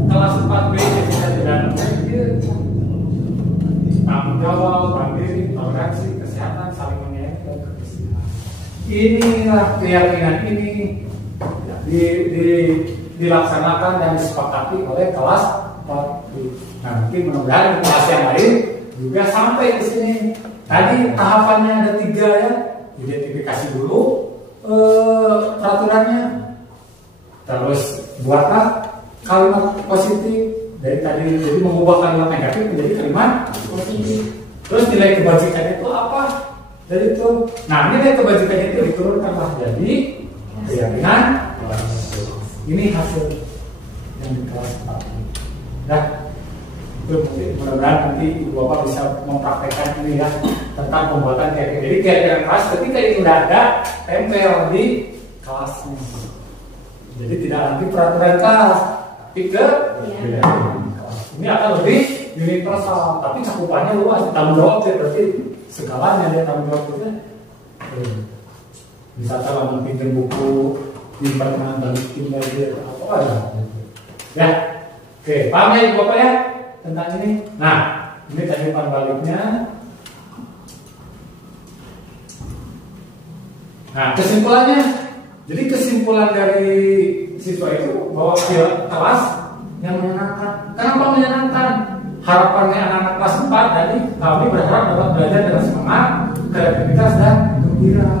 4B bisa tidak tanggung jawab, mandiri, toleransi, kesehatan, saling menyayangi dan kebersihan. Inilah keyakinan ini dilaksanakan dan disepakati oleh kelas 4B. Nah, mungkin mudah-mudahan kelas yang lain juga sampai ke sini. Tadi tahapannya ada 3 ya. Identifikasi dulu peraturannya. Terus buatlah kalimat positif dari tadi, jadi mengubah kalimat negatif menjadi kalimat positif. Terus nilai kebajikan itu apa? Dari itu. Nah, nilai kebajikan itu diturunkanlah jadi keyakinan. Ini hasil yang di kelas 4. Nah, mudah-mudahan nanti ibu bapak bisa mempraktekkan ini ya tentang pembuatan keyakinan. Jadi keyakinan kelas ketika itu sudah ada tempel di kelasnya. Jadi tidak lagi peraturan kelas, tapi ini akan lebih universal, tapi cakupannya luas. Tanggung jawab berarti segalanya dia tanggung jawab itu. Misalkan kalau pinjam buku, pinjam balikin lagi apa ada. Ya, oke, paham ya ibu bapak ya tentang ini. Nah, ini tadi umpan baliknya. Nah, kesimpulannya, jadi kesimpulan dari siswa itu bahwa kelas yang menyenangkan. Kenapa menyenangkan? Harapannya anak-anak kelas 4 tadi, kami berharap dapat belajar dengan semangat, kreativitas dan gembira.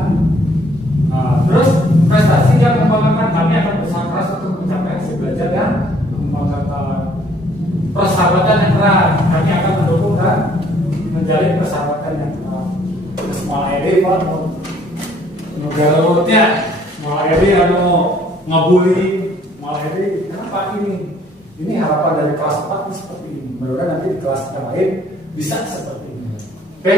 Nah, terus prestasi yang membanggakan, kami akan berusaha keras untuk mencapai hasil belajar yang membanggakan. Persahabatan yang erat, kami akan mendukung dan menjalin persahabatan yang erat. Terus malah ini pak, ngegalutnya, malah ini ngebully, malah ini kenapa ini? Ini harapan dari kelas 4 seperti ini. Mudah-mudahan nanti di kelas yang lain bisa seperti ini. Oke,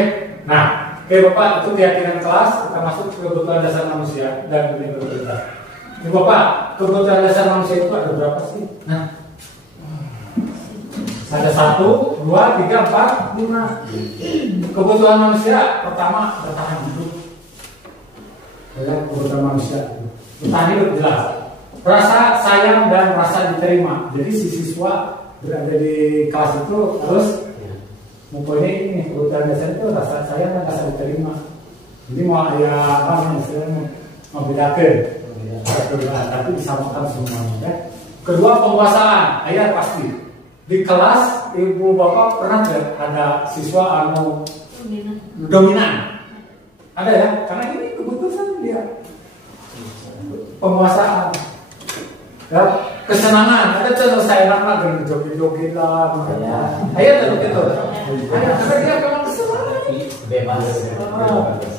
nah, oke bapak itu keyakinan kelas. Kita masuk ke kebutuhan dasar manusia dan ini berbeda. Ini bapak, kebutuhan dasar manusia itu ada berapa sih? Nah. Ada 1, 2, 3, 4, 5. Kebutuhan manusia pertama bertahan hidup. Kebutuhan manusia bertahan hidup jelas. Rasa sayang dan rasa diterima. Jadi si siswa berada di kelas itu harus mempunyai ini kebutuhan dasar itu rasa sayang dan rasa diterima. Jadi mau ya apa misalnya membedakan, tapi disamakan semuanya. Ya. Kedua penguasaan, ayat pasti. Di kelas ibu bapak pernah tidak ada siswa dominan? Ada ya, karena ini keputusan dia penguasaan. Ya, kesenangan, ada contoh saya enak lah joget-joget lah, ayat begitu. Ayat karena dia memang kesenangan, bebas.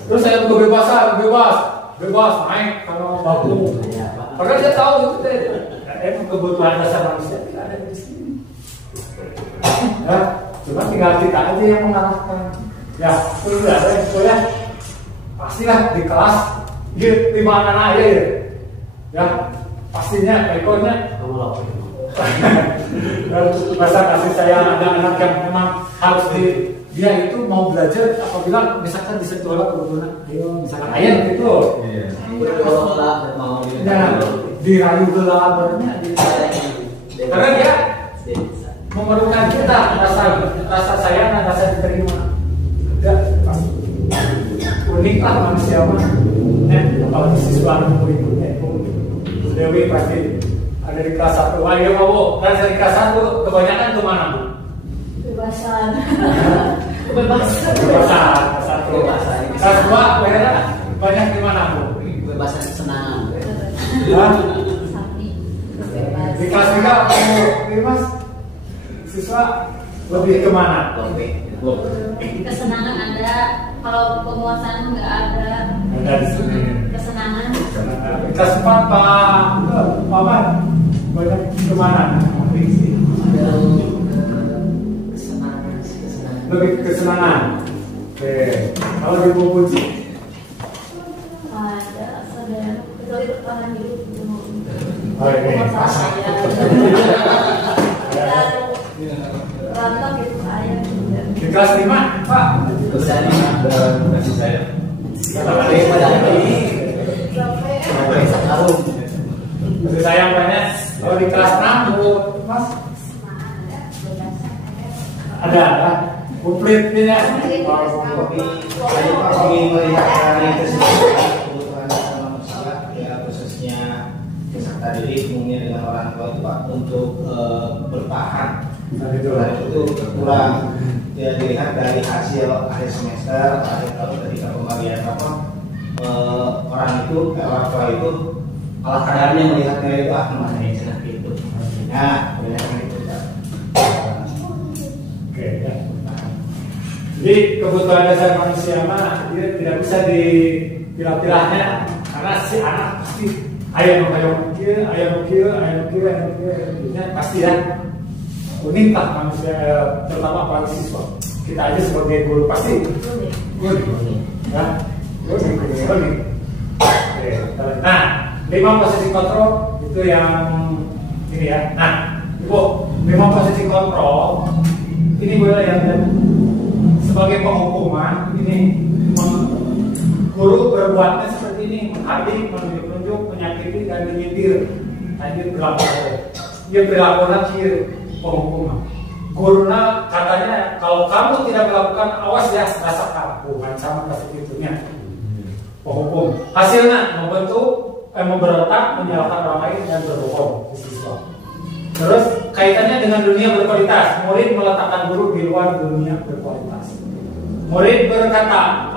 Terus saya bebas naik kalau baku. Padahal dia tahu itu emang kebutuhan dasar manusia tidak ada di sini. Ya, cuma tinggal kita aja yang mengarahkan. Ya, itu ada itu ya. pastilah di kelas dia 5 anak aja ya. Ya, pastinya ekornya Kamu lapor. rasa kasih sayang anak-anak yang memang harus dia itu mau belajar apabila misalkan di sekolah kebetulan ayo misalkan ayah gitu Iya. Kalau nggak mau dirayu gelap berarti karena dia memerlukan kita rasa sayang dan rasa diterima. Ya, unik lah manusia mah. Apalagi siswa berikutnya Bu Dewi pasti ada di kelas 1. Wah iya mau dari kelas 1 kebanyakan kemana Bu? Kebebasan. Kebebasan kelas 1. Kelas 2 banyak di mana Bu? Kebebasan kesenangan. Sapi. Bebas. Di kelas 3 mau Mas siswa lebih kemana? Kesenangan ada, kalau penguasaan nggak ada. Ada di sini. Kesenangan. Di kelas 4 Pak Maman banyak kemana? Lebih kesenangan. Oke. Kalau di Bu Puji Ada saudara kecuali bertahan hidup oh ini masalah saya berantem gitu saya di kelas 5 Pak Besar dan kasih sayang. sampai sampai Sekarang. kasih sayang banyak. Kalau di kelas 6 Bu Mas ada konfliknya. Tapi saya ingin melihat dari kebutuhan dasar manusia, ya khususnya peserta didik umumnya dengan orang tua itu Pak untuk bertahan. Nah, itu Itu kurang. Ya dilihat dari hasil akhir semester, akhir tahun ketika pembagian orang itu, orang tua itu ala kadarnya melihat nilai itu mana yang cenah gitu. Nah, kebanyakan itu Pak. oke ya. Jadi kebutuhan dasar manusia mah dia tidak bisa dipilah-pilahnya karena si anak pasti ayam kia pasti ya unik lah manusia terutama para siswa kita aja sebagai guru pasti unik ya unik. Oke, nah 5 posisi kontrol itu yang ini ya. Nah Ibu 5 posisi kontrol ini boleh yang sebagai penghukuman ini guru berbuatnya seperti ini menghadik, menunjuk-nunjuk, menyakiti dan menyetir. Tadi berlaku dia berlaku lagi penghukuman. Guruna katanya kalau kamu tidak melakukan awas ya rasakan. Ancaman kasih itunya penghukum. Hasilnya memberontak, menyalahkan orang lain dan berbohong siswa. Terus kaitannya dengan dunia berkualitas, murid meletakkan guru di luar dunia berkualitas. Murid berkata,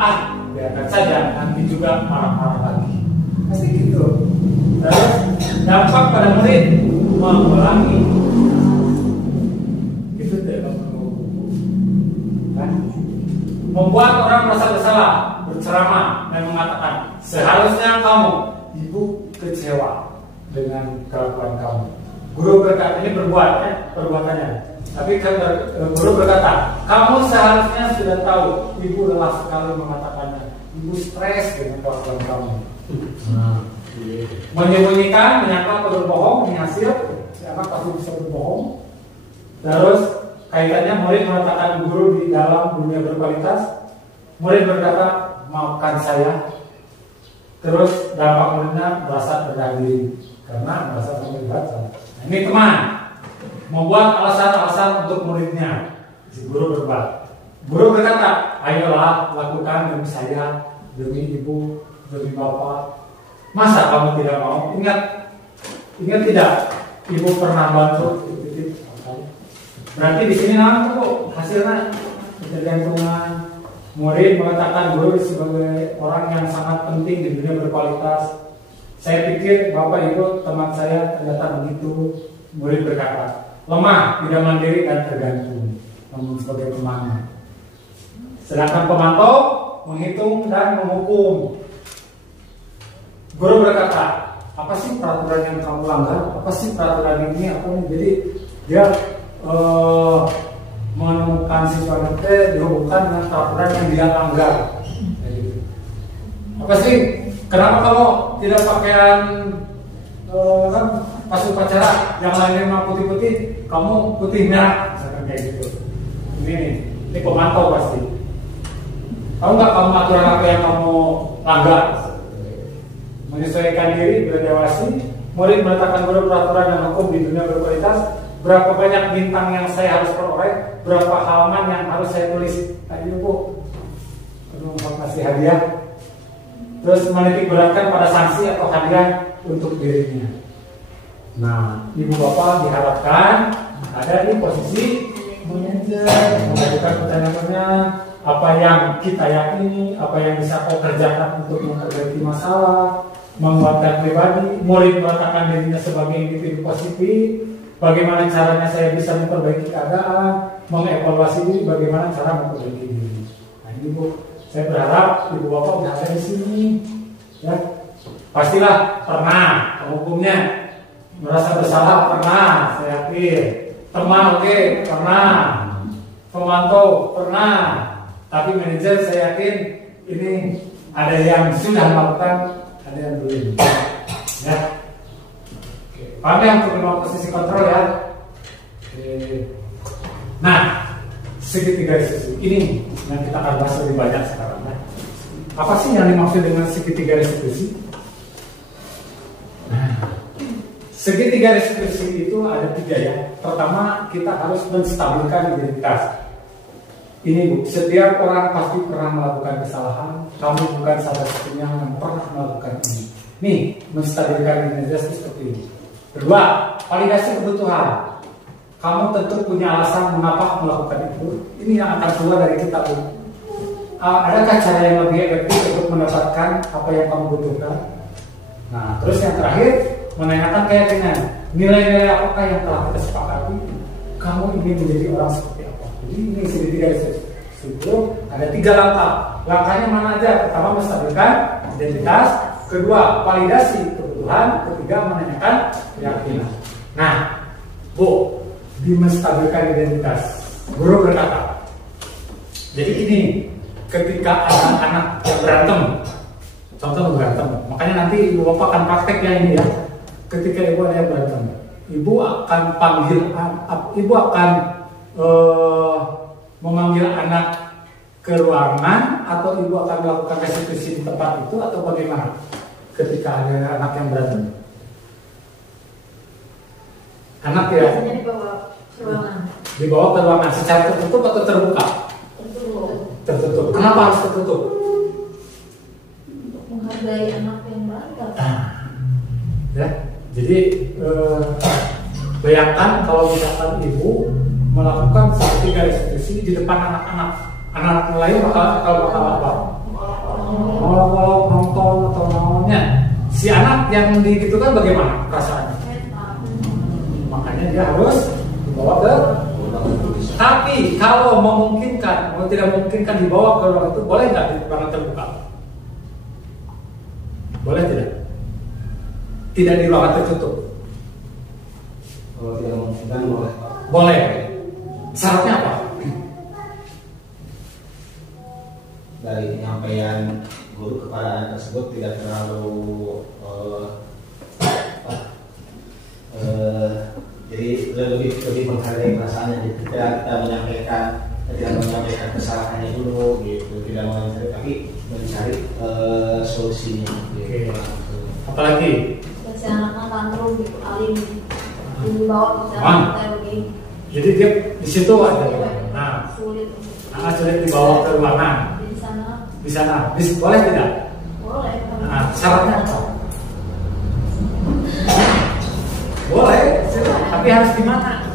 biarkan saja, nanti juga marah-marah lagi. Pasti gitu. Terus dampak pada murid mengulangi. Itu tidak kan? Membuat orang merasa bersalah, berceramah dan mengatakan, seharusnya kamu, ibu kecewa dengan kelakuan kamu. Guru berkata ini perbuatannya. Tapi guru berkata, kamu seharusnya sudah tahu. Ibu lelah sekali mengatakannya. Ibu stres dengan kelakuan kamu. Menyembunyikan, menyangka berbohong, ini hasil. Si anak pasti bisa berbohong. Terus kaitannya murid meletakkan guru di dalam dunia berkualitas. Murid berkata, maafkan saya. Terus dampak muridnya merasa rendah diri karena merasa terlibat. Ini teman membuat alasan-alasan untuk muridnya. Si guru berbuat. Guru berkata, ayolah lakukan demi saya, demi ibu, demi bapak. Masa kamu tidak mau? Ingat tidak? Ibu pernah bantu. Berarti di sini nampak hasilnya ketergantungan. Murid mengatakan guru sebagai orang yang sangat penting di dunia berkualitas. Saya pikir Bapak Ibu teman saya ternyata begitu. Murid berkata, lemah, tidak mandiri dan tergantung. Namun sebagai teman. Sedangkan pemantau menghitung dan menghukum. Guru berkata, apa sih peraturan yang kamu langgar? Apa sih peraturan ini? Jadi dia menemukan siswa itu dihubungkan dengan peraturan yang dia langgar. Apa sih? Kenapa kamu tidak pakaian kan pas upacara yang lainnya mah putih-putih, kamu putih merah, misalkan kayak gitu. Ini pemantau pasti. Tahu nggak kamu aturan apa yang kamu langgar? Menyesuaikan diri, beradaptasi, murid meletakkan peraturan dan hukum di dunia berkualitas. Berapa banyak bintang yang saya harus peroleh, berapa halaman yang harus saya tulis. Tadi Bu, mau kasih hadiah. Terus menitik beratkan pada sanksi atau hadiah untuk dirinya. Nah, ibu bapak diharapkan ada di posisi manajer, mengajukan pertanyaan-pertanyaan, apa yang kita yakini, apa yang bisa kau kerjakan untuk memperbaiki masalah, menguatkan pribadi, murid meletakkan dirinya sebagai individu positif. Bagaimana caranya saya bisa memperbaiki keadaan, mengevaluasi diri, bagaimana cara memperbaiki diri. Nah ini Bu, saya berharap ibu bapak udah ada di sini, ya. Pastilah pernah hukumnya merasa bersalah pernah, saya yakin. Teman oke, pernah. Pemantau pernah. Tapi manajer saya yakin ini ada yang sudah melakukan, ada yang belum. Ya. Paham ya untuk lima posisi kontrol ya. Nah, segitiga restitusi ini yang kita akan bahas lebih banyak sekarang ya. Apa sih yang dimaksud dengan segitiga restitusi? Nah, segitiga restitusi itu ada 3 ya. Pertama, kita harus menstabilkan identitas. Ini Bu, setiap orang pasti pernah melakukan kesalahan. Kamu bukan salah satunya yang pernah melakukan ini. Nih, menstabilkan identitas itu seperti ini. Kedua, validasi kebutuhan. Kamu tentu punya alasan mengapa melakukan itu. Ini yang akan keluar dari kita, Bu. Adakah cara yang lebih efektif untuk mendapatkan apa yang kamu butuhkan? Nah, terus yang terakhir, menanyakan keyakinan. Nilai-nilai apakah yang telah kita sepakati? Kamu ingin menjadi orang seperti apa? Jadi ini segitiga itu ada 3 langkah. Langkahnya mana aja? Pertama, menstabilkan identitas. Kedua, validasi kebutuhan. Ketiga, menanyakan keyakinan. Nah, Bu, di menstabilkan identitas, guru berkata, jadi ini ketika ada anak yang berantem, contoh berantem, makanya nanti ibu bapak akan praktek ya ini ya. Ketika ibu ada yang berantem, ibu akan panggil, ibu akan memanggil anak ke ruangan atau ibu akan melakukan restitusi di tempat itu atau bagaimana? Ketika ada anak yang berantem, anak ya biasanya dibawa ke ruangan. Dibawa ke ruangan secara tertutup atau terbuka? Tertutup. Kenapa harus tertutup? Untuk menghargai anak yang berantem. Ya, jadi bayangkan kalau misalkan ibu melakukan segitiga restitusi di depan anak-anak lain bakal apa? Kalau nonton atau namanya si anak yang digitukan bagaimana perasaannya? Makanya dia harus dibawa ke. Tapi kalau memungkinkan, kalau tidak memungkinkan dibawa ke ruangan itu, boleh nggak di ruangan terbuka? Boleh tidak? Tidak di ruangan tertutup. Kalau tidak memungkinkan boleh. Boleh. Syaratnya apa? Dari penyampaian guru kepada anak tersebut tidak terlalu jadi lebih menghargai perasaannya. Jadi kita tidak menyampaikan kesalahannya dulu gitu, tidak mencari, tapi mencari solusinya. Gitu. Apalagi? Si anaknya tantrum gitu, alim, dibawa ke sana begini. Jadi dia di situ ada. Nah, Sulit. sulit dibawa ke ruangan. Di sana, boleh tidak? Boleh. Nah, syaratnya apa? Boleh, tapi harus di mana?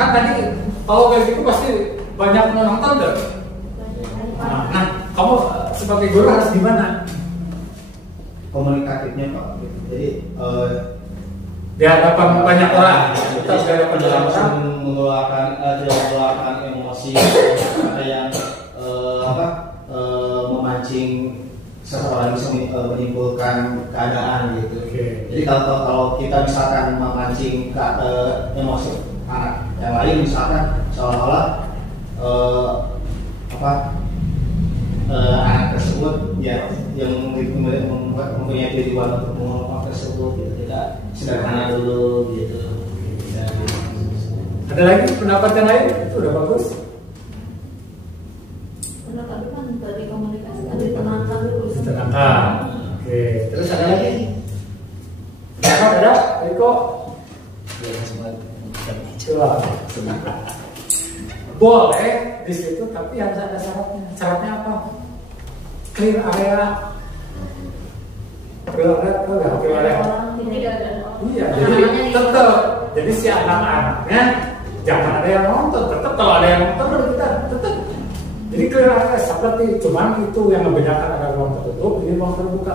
Kan tadi kalau kayak gitu pasti banyak menonton deh. Nah, kamu sebagai guru harus di mana? Komunikatifnya Pak. Jadi Di hadapan banyak orang. Kita di hadapan banyak orang. langsung mengeluarkan emosi, ada yang memancing seseorang bisa menimbulkan keadaan gitu. Jadi kalau kita misalkan memancing emosi anak yang lain, misalkan seolah-olah anak tersebut ya mempunyai tujuan untuk mengurungkan tersebut gitu, tidak sederhana dulu gitu. Ada lagi pendapat yang lain? Itu udah bagus. Tadi kan dari komunikasi tadi tenangkan dulu. Tenangkan. Oke, terus ada lagi? Ada? Eko? Coba. Boleh di situ, tapi harus ada syaratnya. Syaratnya apa? Clear area. Clear area, clear area. Tidak ada. Iya, jadi tetap. Jadi si anak-anaknya jangan ada yang nonton. Tetap kalau ada yang nonton kita tetap. Jadi clear area seperti cuman itu yang membedakan ada ruang tertutup, ini ruang terbuka.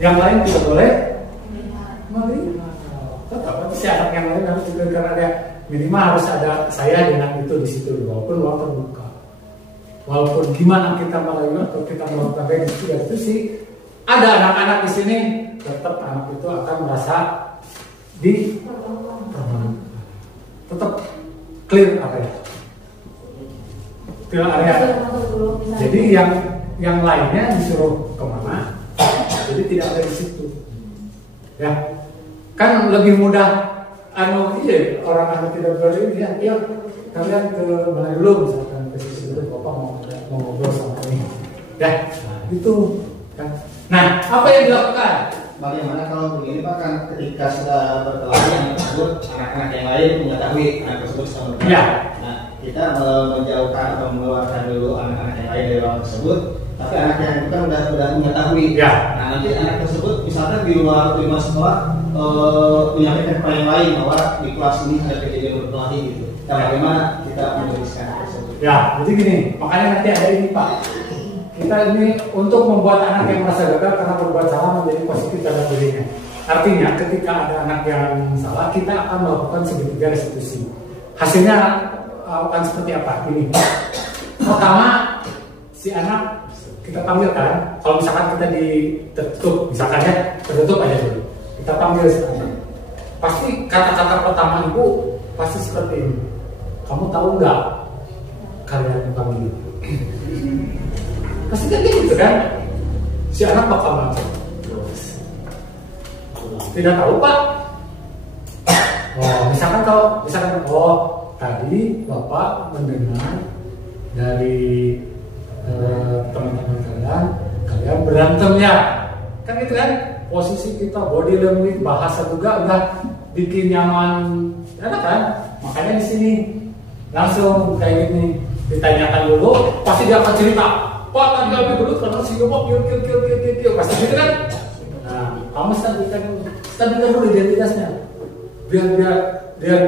Yang lain tidak boleh melihat. Tetap si anak yang lain harus juga karena ada minimal harus ada saya dengan itu di situ walaupun ruang terbuka. Walaupun gimana kita melakukan atau kita melakukan itu ya itu sih ada anak-anak di sini tetap anak itu akan merasa di tetap clear area. Clear area. Jadi yang lainnya disuruh kemana? Jadi tidak ada di situ. Ya, kan lebih mudah. Iya orang anak tidak boleh ya kalian ke mana dulu misalkan ke situ dulu bapak mau ngobrol sama ini. Ya, itu kan. Nah, apa yang dilakukan? Bagaimana kalau begini Pak, kan ketika sudah berkelahi anak tersebut, anak-anak yang lain mengetahui anak tersebut sedang berkelahi. Ya. Nah, kita menjauhkan atau mengeluarkan dulu anak-anak yang lain dari ruang tersebut, tapi anak yang itu kan sudah mengetahui. Ya. Nah, nanti anak tersebut misalkan di luar sekolah menyampaikan kepada yang lain bahwa di kelas ini ada kejadian berkelahi gitu. Nah, bagaimana kita menuliskan tersebut? Ya, jadi gini, makanya nanti ada ini Pak. Kita ini untuk membuat anak yang merasa gagal karena berbuat salah menjadi positif dalam dirinya. Artinya ketika ada anak yang salah, kita akan melakukan segitiga restitusi. Hasilnya akan seperti apa? Ini. Pertama, si anak kita panggilkan. Kalau misalkan kita ditutup, misalkan ya tertutup aja dulu. Kita panggil si anak. Pasti kata-kata pertama ibu pasti seperti ini. Kamu tahu nggak kalian dipanggil? Pasti kan gitu kan? Si anak bakal macam. Tidak tahu Pak. Oh, misalkan tadi Bapak mendengar dari teman-teman kalian berantem ya, kan gitu kan? Posisi kita body language bahasa juga udah bikin nyaman, enak kan? Makanya di sini langsung kayak gini ditanyakan dulu, pasti dia akan cerita. Pak tadi kami dulu karena si Bapak kio pasti gitu kan? Nah, kamu stabilkan dulu identitasnya, biar dia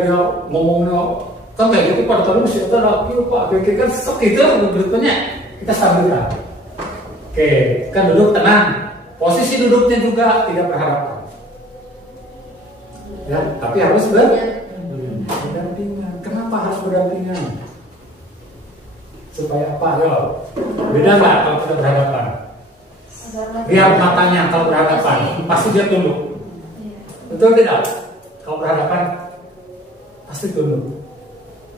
ngomongnya kan kayak gitu pada tadi mesti ada kio Pak kio kan seperti itu berikutnya kita stabilkan. Oke, kan duduk tenang, posisi duduknya juga tidak berhadapan. Ya, tapi harus berdampingan. Kenapa harus berdampingan? Supaya apa? Yo, beda nggak kalau kita berhadapan? Lihat matanya kalau berhadapan, pasti dia tunduk. Betul tidak? Kalau berhadapan, pasti tunduk.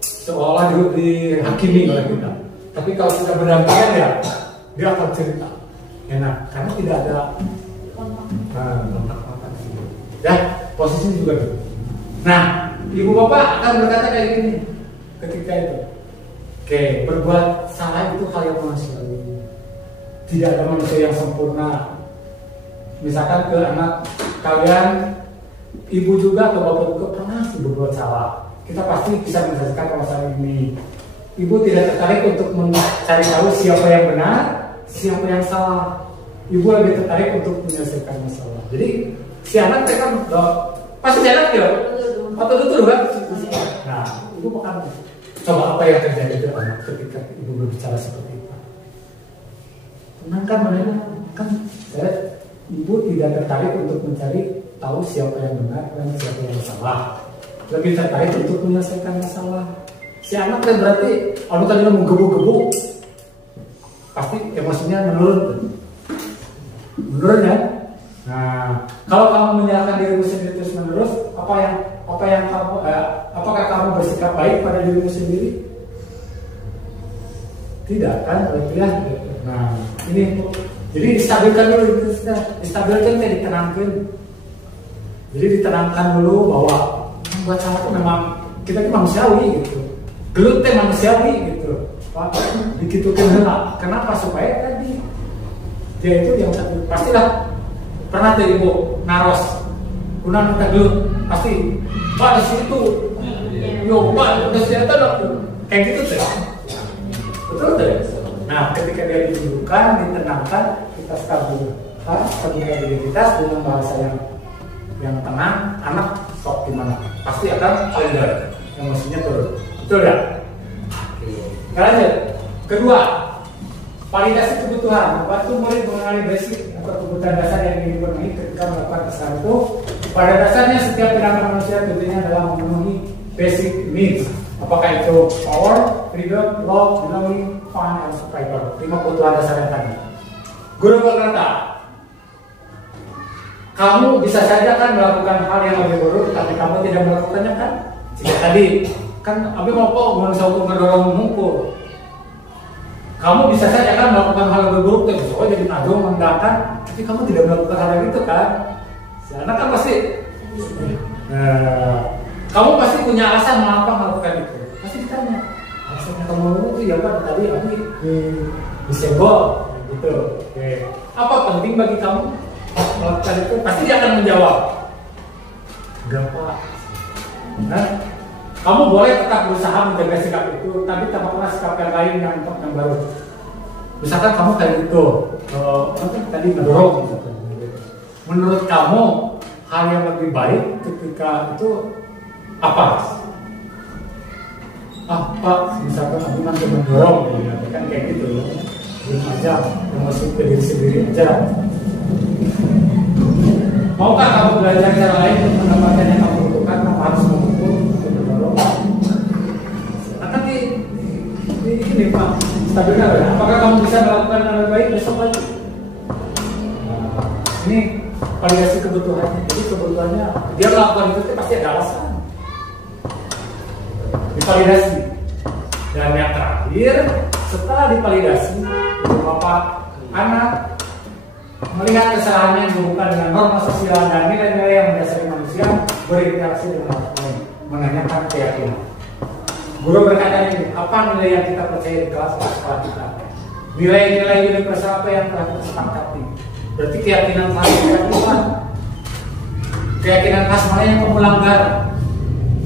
Seolah dihakimi oleh kita. Tapi kalau kita berdampingan ya, dia akan cerita. Enak, karena tidak ada kontak mata. Ya, posisi juga gitu. Nah, ibu bapak akan berkata kayak gini ketika itu. Oke, berbuat salah itu hal yang manusiawi. Tidak ada manusia yang sempurna. Misalkan ke anak kalian, ibu juga atau bapak juga pernah sih berbuat salah. Kita pasti bisa menyelesaikan masalah ini. Ibu tidak tertarik untuk mencari tahu siapa yang benar, siapa yang salah. Ibu lebih tertarik untuk menyelesaikan masalah. Jadi si anak kan pasti si anak ya, atau itu kan? Nah, ibu akan coba apa yang terjadi dengan anak ketika ibu berbicara seperti itu. Tenangkan mereka, kan ibu tidak tertarik untuk mencari tahu siapa yang benar dan siapa yang salah. Lebih tertarik untuk menyelesaikan masalah. Si anak kan berarti kalau tadi menggebu-gebu, pasti emosinya menurun ya. Nah, kalau kamu menyalahkan dirimu sendiri terus menerus, apakah kamu bersikap baik pada dirimu sendiri? Tidak kan, berarti ya. Nah, ini Jadi distabilkan dulu, distabilkan teh ditenangkan. Jadi ditenangkan dulu bahwa buat salah itu memang kita ini manusiawi gitu. Gelut teh manusiawi gitu. Pak, dikitukan heula. Kenapa? Supaya tadi dia itu yang pastilah pernah teh ibu naros. Kuna minta gelut pasti Pak di situ. Yo, Pak, udah siapa kayak gitu teh. Betul teh. Nah, ketika dia ditunjukkan, ditenangkan, kita stabilkan stabilitas dengan bahasa yang tenang, anak sok gimana, pasti akan solidar, emosinya turun, betul ya? Lanjut, kedua, validasi kebutuhan. Waktu murid mengenali basic atau kebutuhan dasar yang ingin dipenuhi ketika melakukan kesalahan itu, pada dasarnya setiap tindakan manusia tentunya adalah memenuhi basic needs. Apakah itu power, freedom, love, belonging, fun, and survival. 5 kebutuhan dasar yang tadi. Guru berkata, kamu bisa saja kan melakukan hal yang lebih buruk, tapi kamu tidak melakukannya kan? Jika tadi kan abi mau kok manusia untuk mendorong memukul. Kamu bisa saja kan melakukan hal yang lebih buruk, tapi soalnya jadi ngadu mendakan, tapi kamu tidak melakukan hal yang itu kan? Karena kan pasti. Kamu pasti punya alasan mengapa melakukan itu. Pasti ditanya. Alasannya kamu itu ya Pak tadi aku disenggol gitu. Oke. Apa penting bagi kamu melakukan itu? Pasti dia akan menjawab. Enggak Pak. Nah, kamu boleh tetap berusaha menjaga sikap itu, tapi tambahlah sikap yang lain yang baru. Misalkan kamu kayak gitu, tadi mendorong. Menurut kamu hal yang lebih baik ketika itu apa? Misalkan aku nanti mendorong, kan kayak gitu ya. Belum aja, emosi ke diri sendiri aja. Maukah kamu belajar cara lain untuk mendapatkan yang kamu butuhkan? Kamu harus memukul untuk mendorong. Akan ini Pak, stabilkan ya. Apakah kamu bisa melakukan yang lebih baik besok lagi? Ini validasi kebutuhannya. Jadi kebutuhannya dia melakukan itu pasti ada alasan. Divalidasi. Dan yang terakhir, setelah divalidasi, bapak anak melihat kesalahannya yang dihubungkan dengan norma sosial dan nilai-nilai yang mendasari manusia, berinteraksi dengan orang lain, menanyakan keyakinan. Guru berkata ini, apa nilai yang kita percaya di kelas sekolah kita? Nilai-nilai universal apa yang telah kita sepakati? Berarti keyakinan khas keyakinan. Keyakinan khas mana yang kamu langgar?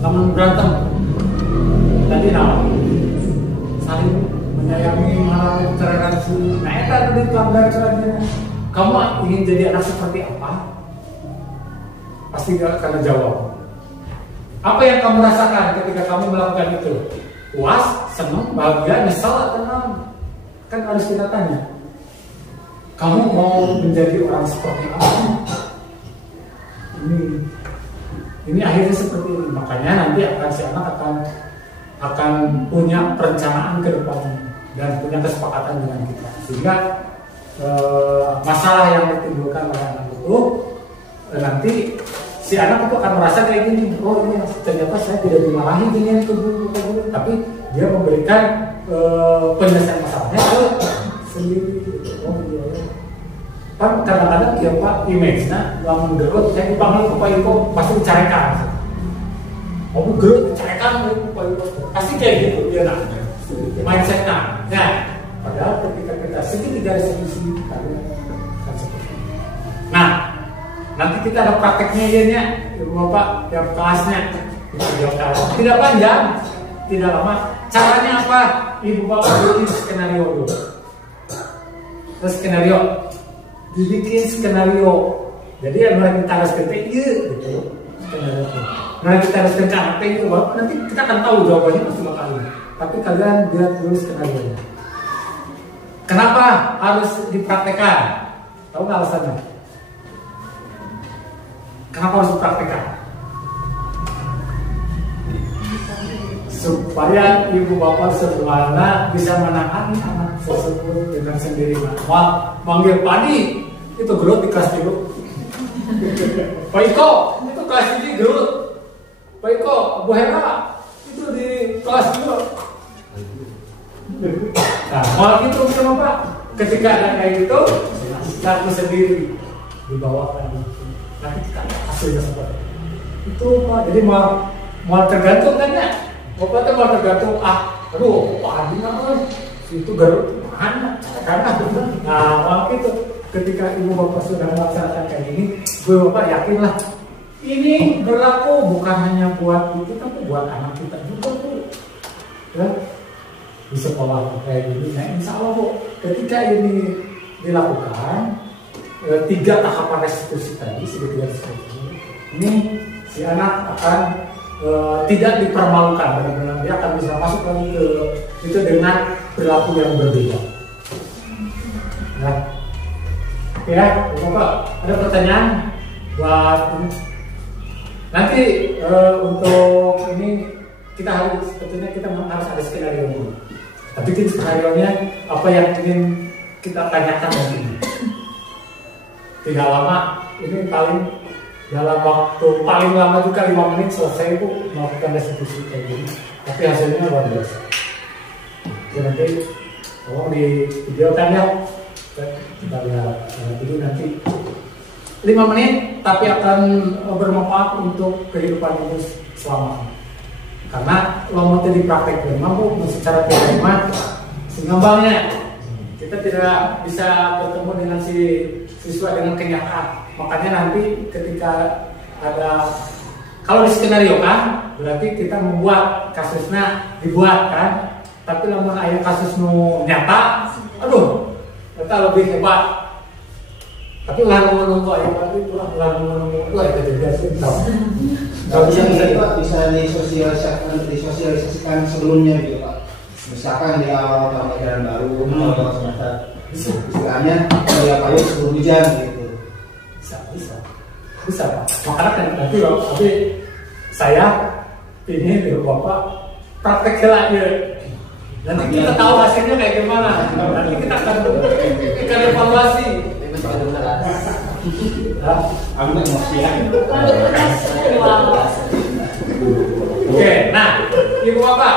Kamu berantem. Tadi saling menyayangi, malah toleransi. Nah, itu tadi pelanggar caranya. Kamu ingin jadi anak seperti apa? Pasti dia akan jawab. Apa yang kamu rasakan ketika kamu melakukan itu? Puas, senang, bahagia, nyesal, tenang. Kan harus kita tanya. Kamu mau menjadi orang seperti apa? Ini akhirnya seperti ini. Makanya nanti si anak akan punya perencanaan ke depan dan punya kesepakatan dengan kita, sehingga masalah yang ditimbulkan oleh anak itu nanti si anak itu akan merasa kayak gini, oh ini ternyata saya tidak dimarahi dengan itu, tapi dia memberikan penyelesaian masalahnya ke sendiri. Oh iya, kan kadang-kadang ya Pak image-nya lamun gerut, saya dipanggil Pak Iko pasti dicarikan. Oh gerut dicarikan Pak Iko, pasti kayak gitu dia nak mindset-nya. Nah, padahal ketika kita segitiga resolusi kalian kan seperti itu. Nah, nanti kita ada prakteknya ya Ibu Bapak yang kelasnya tidak panjang, tidak lama. Caranya apa? Ibu Bapak bikin skenario dulu. Terus skenario, dibikin skenario. Jadi yang kita harus kerja gitu. Skenario. Nah kita harus kerja apa itu? Nanti kita akan tahu jawabannya pasti bakal. Tapi kalian lihat dulu skenario-nya. Kenapa harus dipraktekkan? Tahu nggak alasannya? Kenapa harus dipraktekkan? Supaya ibu bapak semuanya bisa menangani anak tersebut dengan sendiri. Manggil Padi itu gerut di kelas dulu. Pak Iko itu kelas ini gerut. Pak Iko, Bu Hera itu di kelas dulu. Nah, mal itu kenapa? Ketika ada kayak gitu, kartu sendiri dibawakan. Nanti kita hasilnya seperti itu Pak. Jadi mau tergantung kan ya. Bapak tuh mau tergantung aduh Pak Adi itu Garut mana karena nah itu ketika ibu bapak sudah melaksanakan kayak gini, gue bapak yakinlah ini berlaku bukan hanya buat kita tapi buat anak kita juga tuh ya di sekolah kayak gini. Nah insya Allah Bu, ketika ini dilakukan 3 tahapan restitusi tadi segitiga restitusi ini si anak akan tidak dipermalukan, benar-benar dia akan bisa masuk lagi ke itu dengan perilaku yang berbeda. Nah, ya, Bapak ada pertanyaan buat ini? Nanti untuk ini kita harus sebetulnya kita harus ada skenario dulu. Tapi skenario-nya apa yang ingin kita tanyakan nanti. Tidak lama, ini paling dalam waktu paling lama juga 5 menit selesai Bu melakukan restitusi kayak gini. Tapi hasilnya luar biasa. Jadi nanti tolong di videokan ya. Kita lihat dulu nanti 5 menit tapi akan bermanfaat untuk kehidupan ibu selamanya. Karena lomba itu dipraktek memang Bu secara teori seimbangnya kita tidak bisa bertemu dengan si siswa dengan kenyataan. Makanya nanti ketika ada kalau di skenario kan berarti kita membuat kasusnya dibuat kan, tapi lamun aya kasus nu nyata aduh kita lebih hebat. Tapi ulah menunggu aya tapi ulah menunggu itu juga sih tahu. Kalau bisa disosialisasikan sebelumnya gitu Pak. Misalkan di awal tahun ajaran baru atau semester istilahnya dia payung sebelum hujan gitu. Bisa Pak. Makanya kan nanti tapi saya ini Bapak praktek lagi. Nanti kita tahu hasilnya kayak gimana. Nanti kita akan evaluasi. Aku emosian. Oke, nah Ibu Bapak,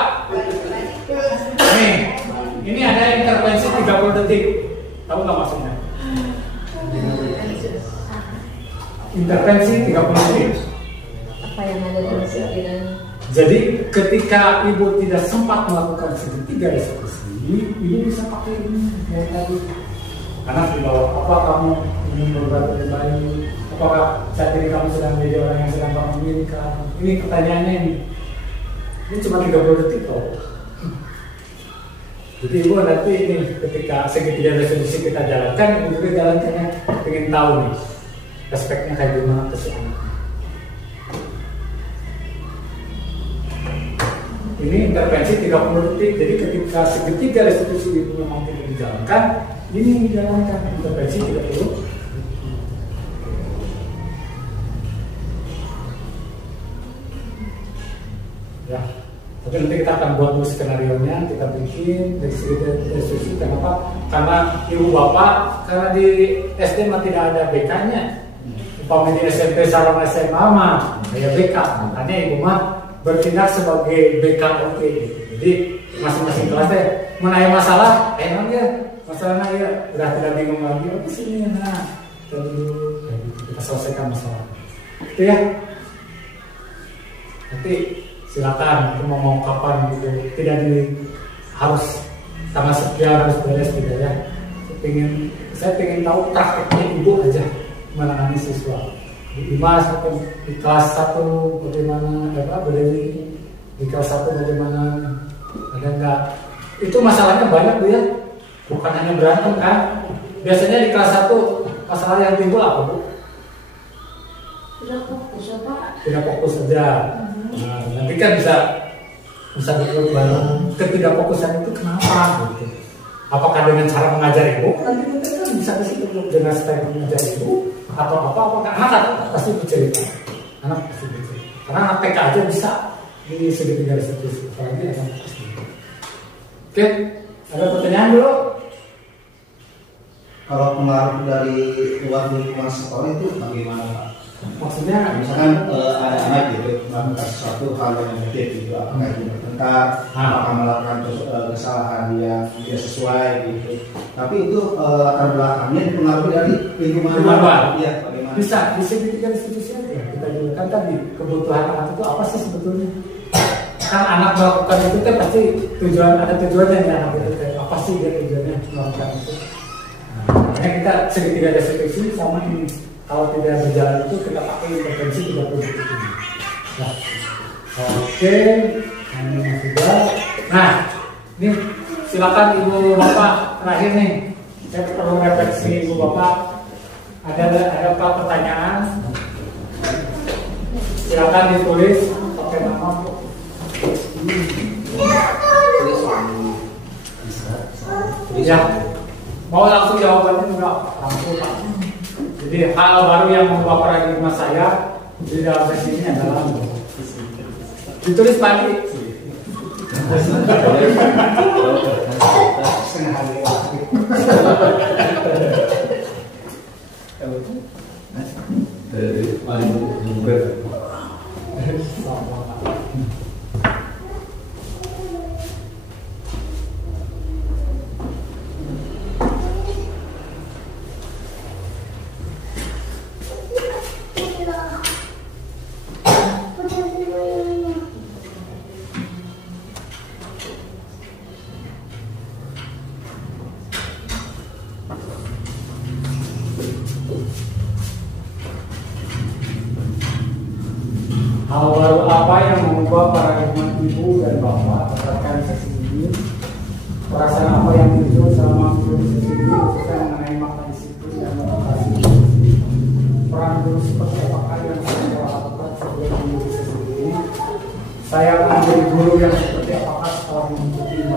nih ini ada intervensi 30 detik. Tahu nggak maksudnya? Intervensi 30 detik. Apa yang ada di pikiran? Jadi ketika ibu tidak sempat melakukan segitiga restitusi, ibu bisa pakai ini kayak tadi. Anak dibawa, apa kamu ingin berbuat lebih baik? Apakah saat ini kamu sedang menjadi orang yang sedang kamu inginkan? Ini pertanyaannya ini. Ini cuma 30 detik kok. Jadi ibu nanti ini ketika segitiga restitusi kita jalankan, ibu juga jalankannya ingin tahu nih aspeknya kayak gimana ke si anak. Ini intervensi 30 detik. Jadi ketika segitiga restitusi ibu memang tidak dijalankan, ini dijalankan intervensi 30. Ya, tapi nanti kita akan buat dulu skenario-nya, kita bikin dari segitiga restitusi. Kenapa? Karena ibu bapak, karena di SD mah tidak ada BK-nya. Umpamanya di SMP salam SMA mah kayak BK, makanya ibu mah bertindak sebagai BKOT. Jadi masing-masing kelas deh menanya masalah, emang ya masalahnya ya udah tidak bingung lagi. Apa sih ini? Nah, kita selesaikan masalah. Itu ya. Nanti silakan itu mau kapan gitu. Tidak harus tanggal sekian harus beres tidak ya. Saya pengen tahu prakteknya ibu aja menangani siswa. Di kelas 1 bagaimana di kelas 1 bagaimana ada enggak itu masalahnya banyak Bu ya, bukan hanya berantem kan. Biasanya di kelas 1 masalah yang timbul apa Bu? Tidak fokus Pak. Tidak fokus saja. Nah, nanti kan bisa betul bareng ketidakfokusan itu kenapa gitu. Apakah dengan cara mengajar ibu? Nanti kita kan bisa ke situ dengan style mengajar ibu atau apa anak pasti bercerita. Anak pasti bercerita. Karena anak TK aja bisa di segitiga restitusi. Apalagi anak pasti. Oke, ada pertanyaan dulu? Kalau pengaruh dari luar lingkungan sekolah itu bagaimana Pak? Maksudnya Misalkan ada anak gitu melakukan sesuatu hal yang negatif gitu, apakah itu komentar apakah melakukan kesalahan yang tidak sesuai gitu. Tapi itu latar belakangnya dipengaruhi dari lingkungan luar. Iya, bagaimana? Bisa tiga institusi aja. Kita juga kan tadi kebutuhan anak itu apa sih sebetulnya? Kan anak melakukan itu kan pasti ada tujuannya ya anak itu. Apa sih dia tujuannya melakukan itu? Makanya kita segitiga deskripsi sama ini. Kalau tidak berjalan itu kita pakai intervensi 30 detik ini. Nah, oke, ini sudah. Nah, ini silakan ibu bapak terakhir nih. Saya perlu refleksi ibu bapak. Ada apa pertanyaan? Silakan ditulis pakai nama. Ya, mau langsung jawabannya enggak? Langsung Pak. Jadi hal baru yang mengubah paradigma saya di dalam sesi ini adalah ditulis pagi. Setengah hari. Hal baru apa yang mengubah paradigma ibu dan bapak terkait sesi ini? Perasaan apa yang muncul selama mengikuti sesi ini khususnya mengenai makna disiplin dan motivasi? Peran guru seperti apakah yang saya telah lakukan sebelum mengikuti sesi ini? Saya menjadi guru yang seperti apakah setelah mengikuti ini?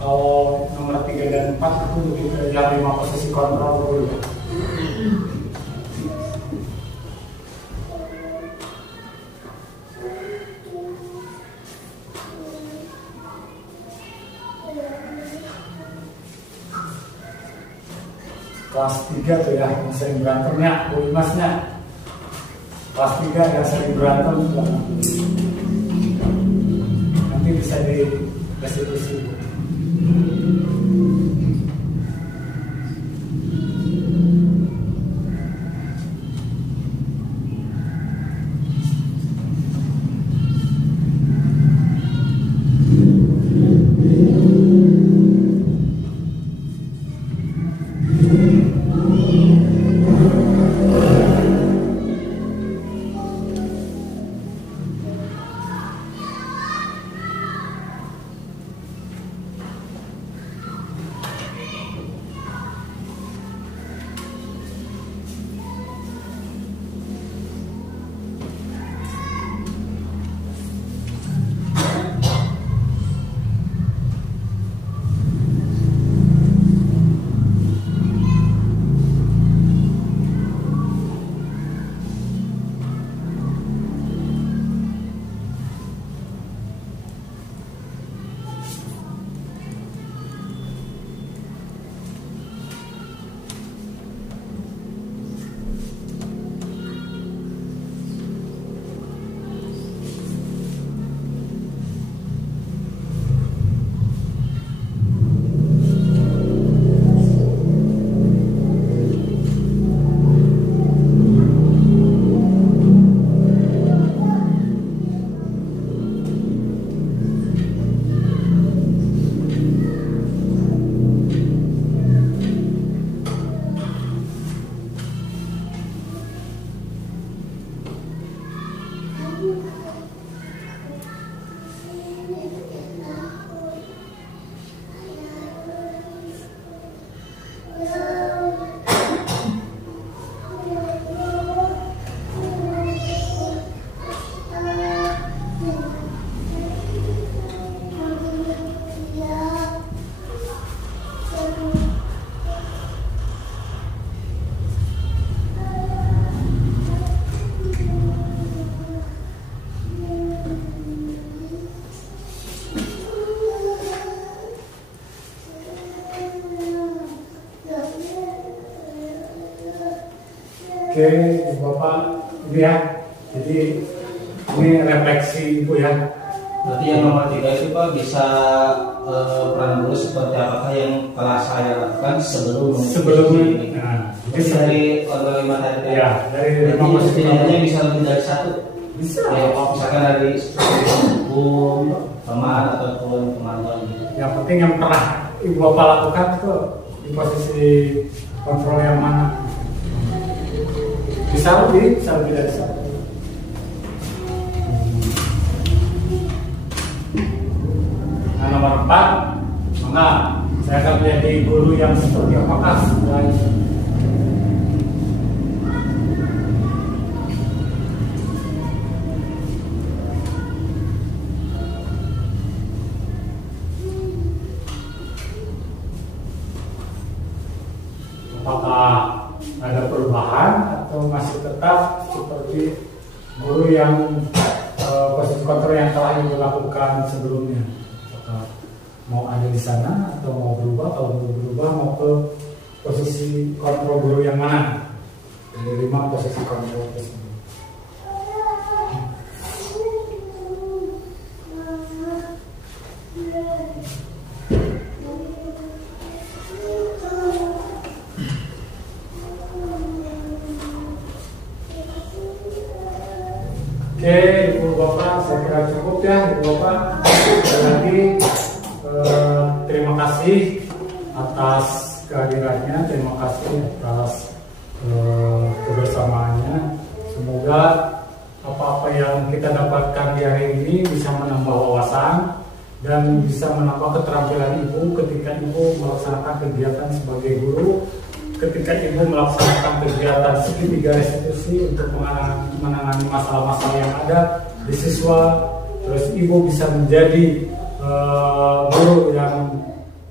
Kalau nomor 3 dan 4 itu lebih ke yang 5 posisi kontrol dulu. Kelas 3 tuh ya yang sering berantemnya, Bu Imasnya. Kelas 3 yang sering berantem nanti bisa di restitusi. Oke, Ibu Bapak, ini ya. Jadi ini refleksi Ibu ya. Berarti yang nomor 3 itu Pak bisa peran guru seperti apakah yang telah saya lakukan sebelum ini. Nah, Jadi dari kontrol 5 tadi ya, dari 5 posisi setidaknya bisa lebih dari 1. bisa. Ya, misalkan dari hukum, teman ataupun teman-teman gitu. Yang penting yang pernah Ibu Bapak lakukan itu di posisi kontrol yang mana. Bisa lebih dari 1. Nah, nomor 4, maka saya akan menjadi guru yang seperti apakah apakah ada perubahan atau masih tetap seperti guru yang posisi kontrol yang telah Ibu lakukan sebelumnya. Apakah mau ada di sana atau mau berubah? Kalau berubah mau ke posisi kontrol guru yang mana? Dari 5 posisi kontrol tersebut. Oke, Ibu Bapak, saya kira cukup ya, Ibu Bapak. Sekali lagi terima kasih atas kehadirannya, terima kasih atas kebersamaannya. Semoga apa-apa yang kita dapatkan di hari ini bisa menambah wawasan dan bisa menambah keterampilan Ibu ketika Ibu melaksanakan kegiatan sebagai guru, ketika Ibu melaksanakan kegiatan segitiga restitusi untuk menangani masalah-masalah yang ada di siswa, terus Ibu bisa menjadi guru yang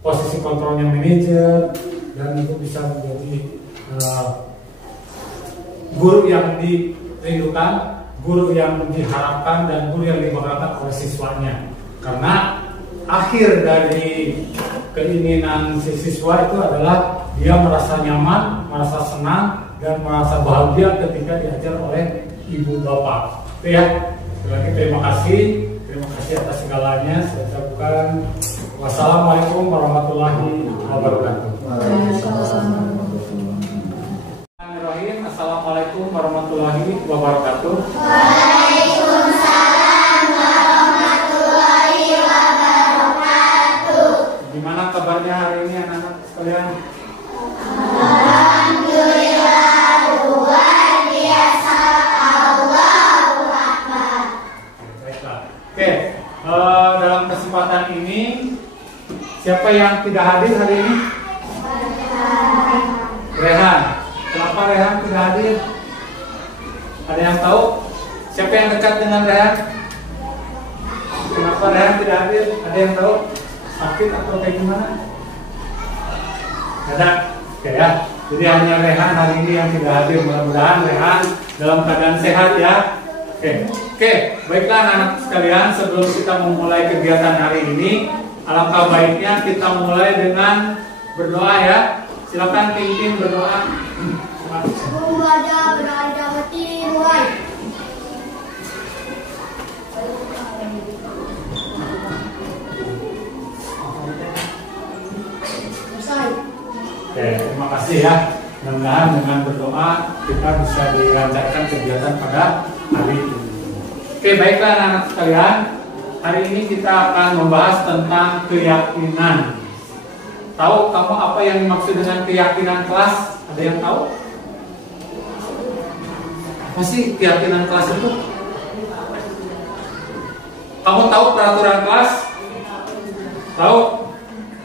posisi kontrolnya manajer, dan Ibu bisa menjadi guru yang dirindukan, guru yang diharapkan, dan guru yang dibanggakan oleh siswanya. Karena akhir dari keinginan si siswa itu adalah dia merasa nyaman, merasa senang, dan merasa bahagia ketika diajar oleh Ibu Bapak. Itu ya. Sekali lagi terima kasih atas segalanya. Saya ucapkan wassalamualaikum warahmatullahi wabarakatuh. Bismillahirrahmanirrahim. Assalamualaikum warahmatullahi wabarakatuh. Waalaikumsalam warahmatullahi wabarakatuh. Gimana kabarnya hari ini anak-anak sekalian? Alhamdulillah, luar biasa. Allahu Akbar. Baiklah. Oke, dalam kesempatan ini siapa yang tidak hadir hari ini? Rehan. Kenapa Rehan tidak hadir? Ada yang tahu? Siapa yang dekat dengan Rehan? Kenapa Rehan tidak hadir? Ada yang tahu? Sakit atau kayak gimana? Ada. Oke ya. Jadi hanya Rehan hari ini yang tidak hadir. Mudah-mudahan Rehan dalam keadaan sehat ya. Oke. Baiklah anak-anak sekalian, sebelum kita memulai kegiatan hari ini, alangkah baiknya kita mulai dengan berdoa ya. Silakan pimpin berdoa. Semoga berada hati mulai. Selesai. Oke, terima kasih ya. Mudah-mudahan dengan berdoa kita bisa dilancarkan kegiatan pada hari ini. Oke, baiklah anak-anak sekalian. Hari ini kita akan membahas tentang keyakinan. Tahu kamu apa yang dimaksud dengan keyakinan kelas? Ada yang tahu? Apa sih keyakinan kelas itu? Kamu tahu peraturan kelas? Tahu?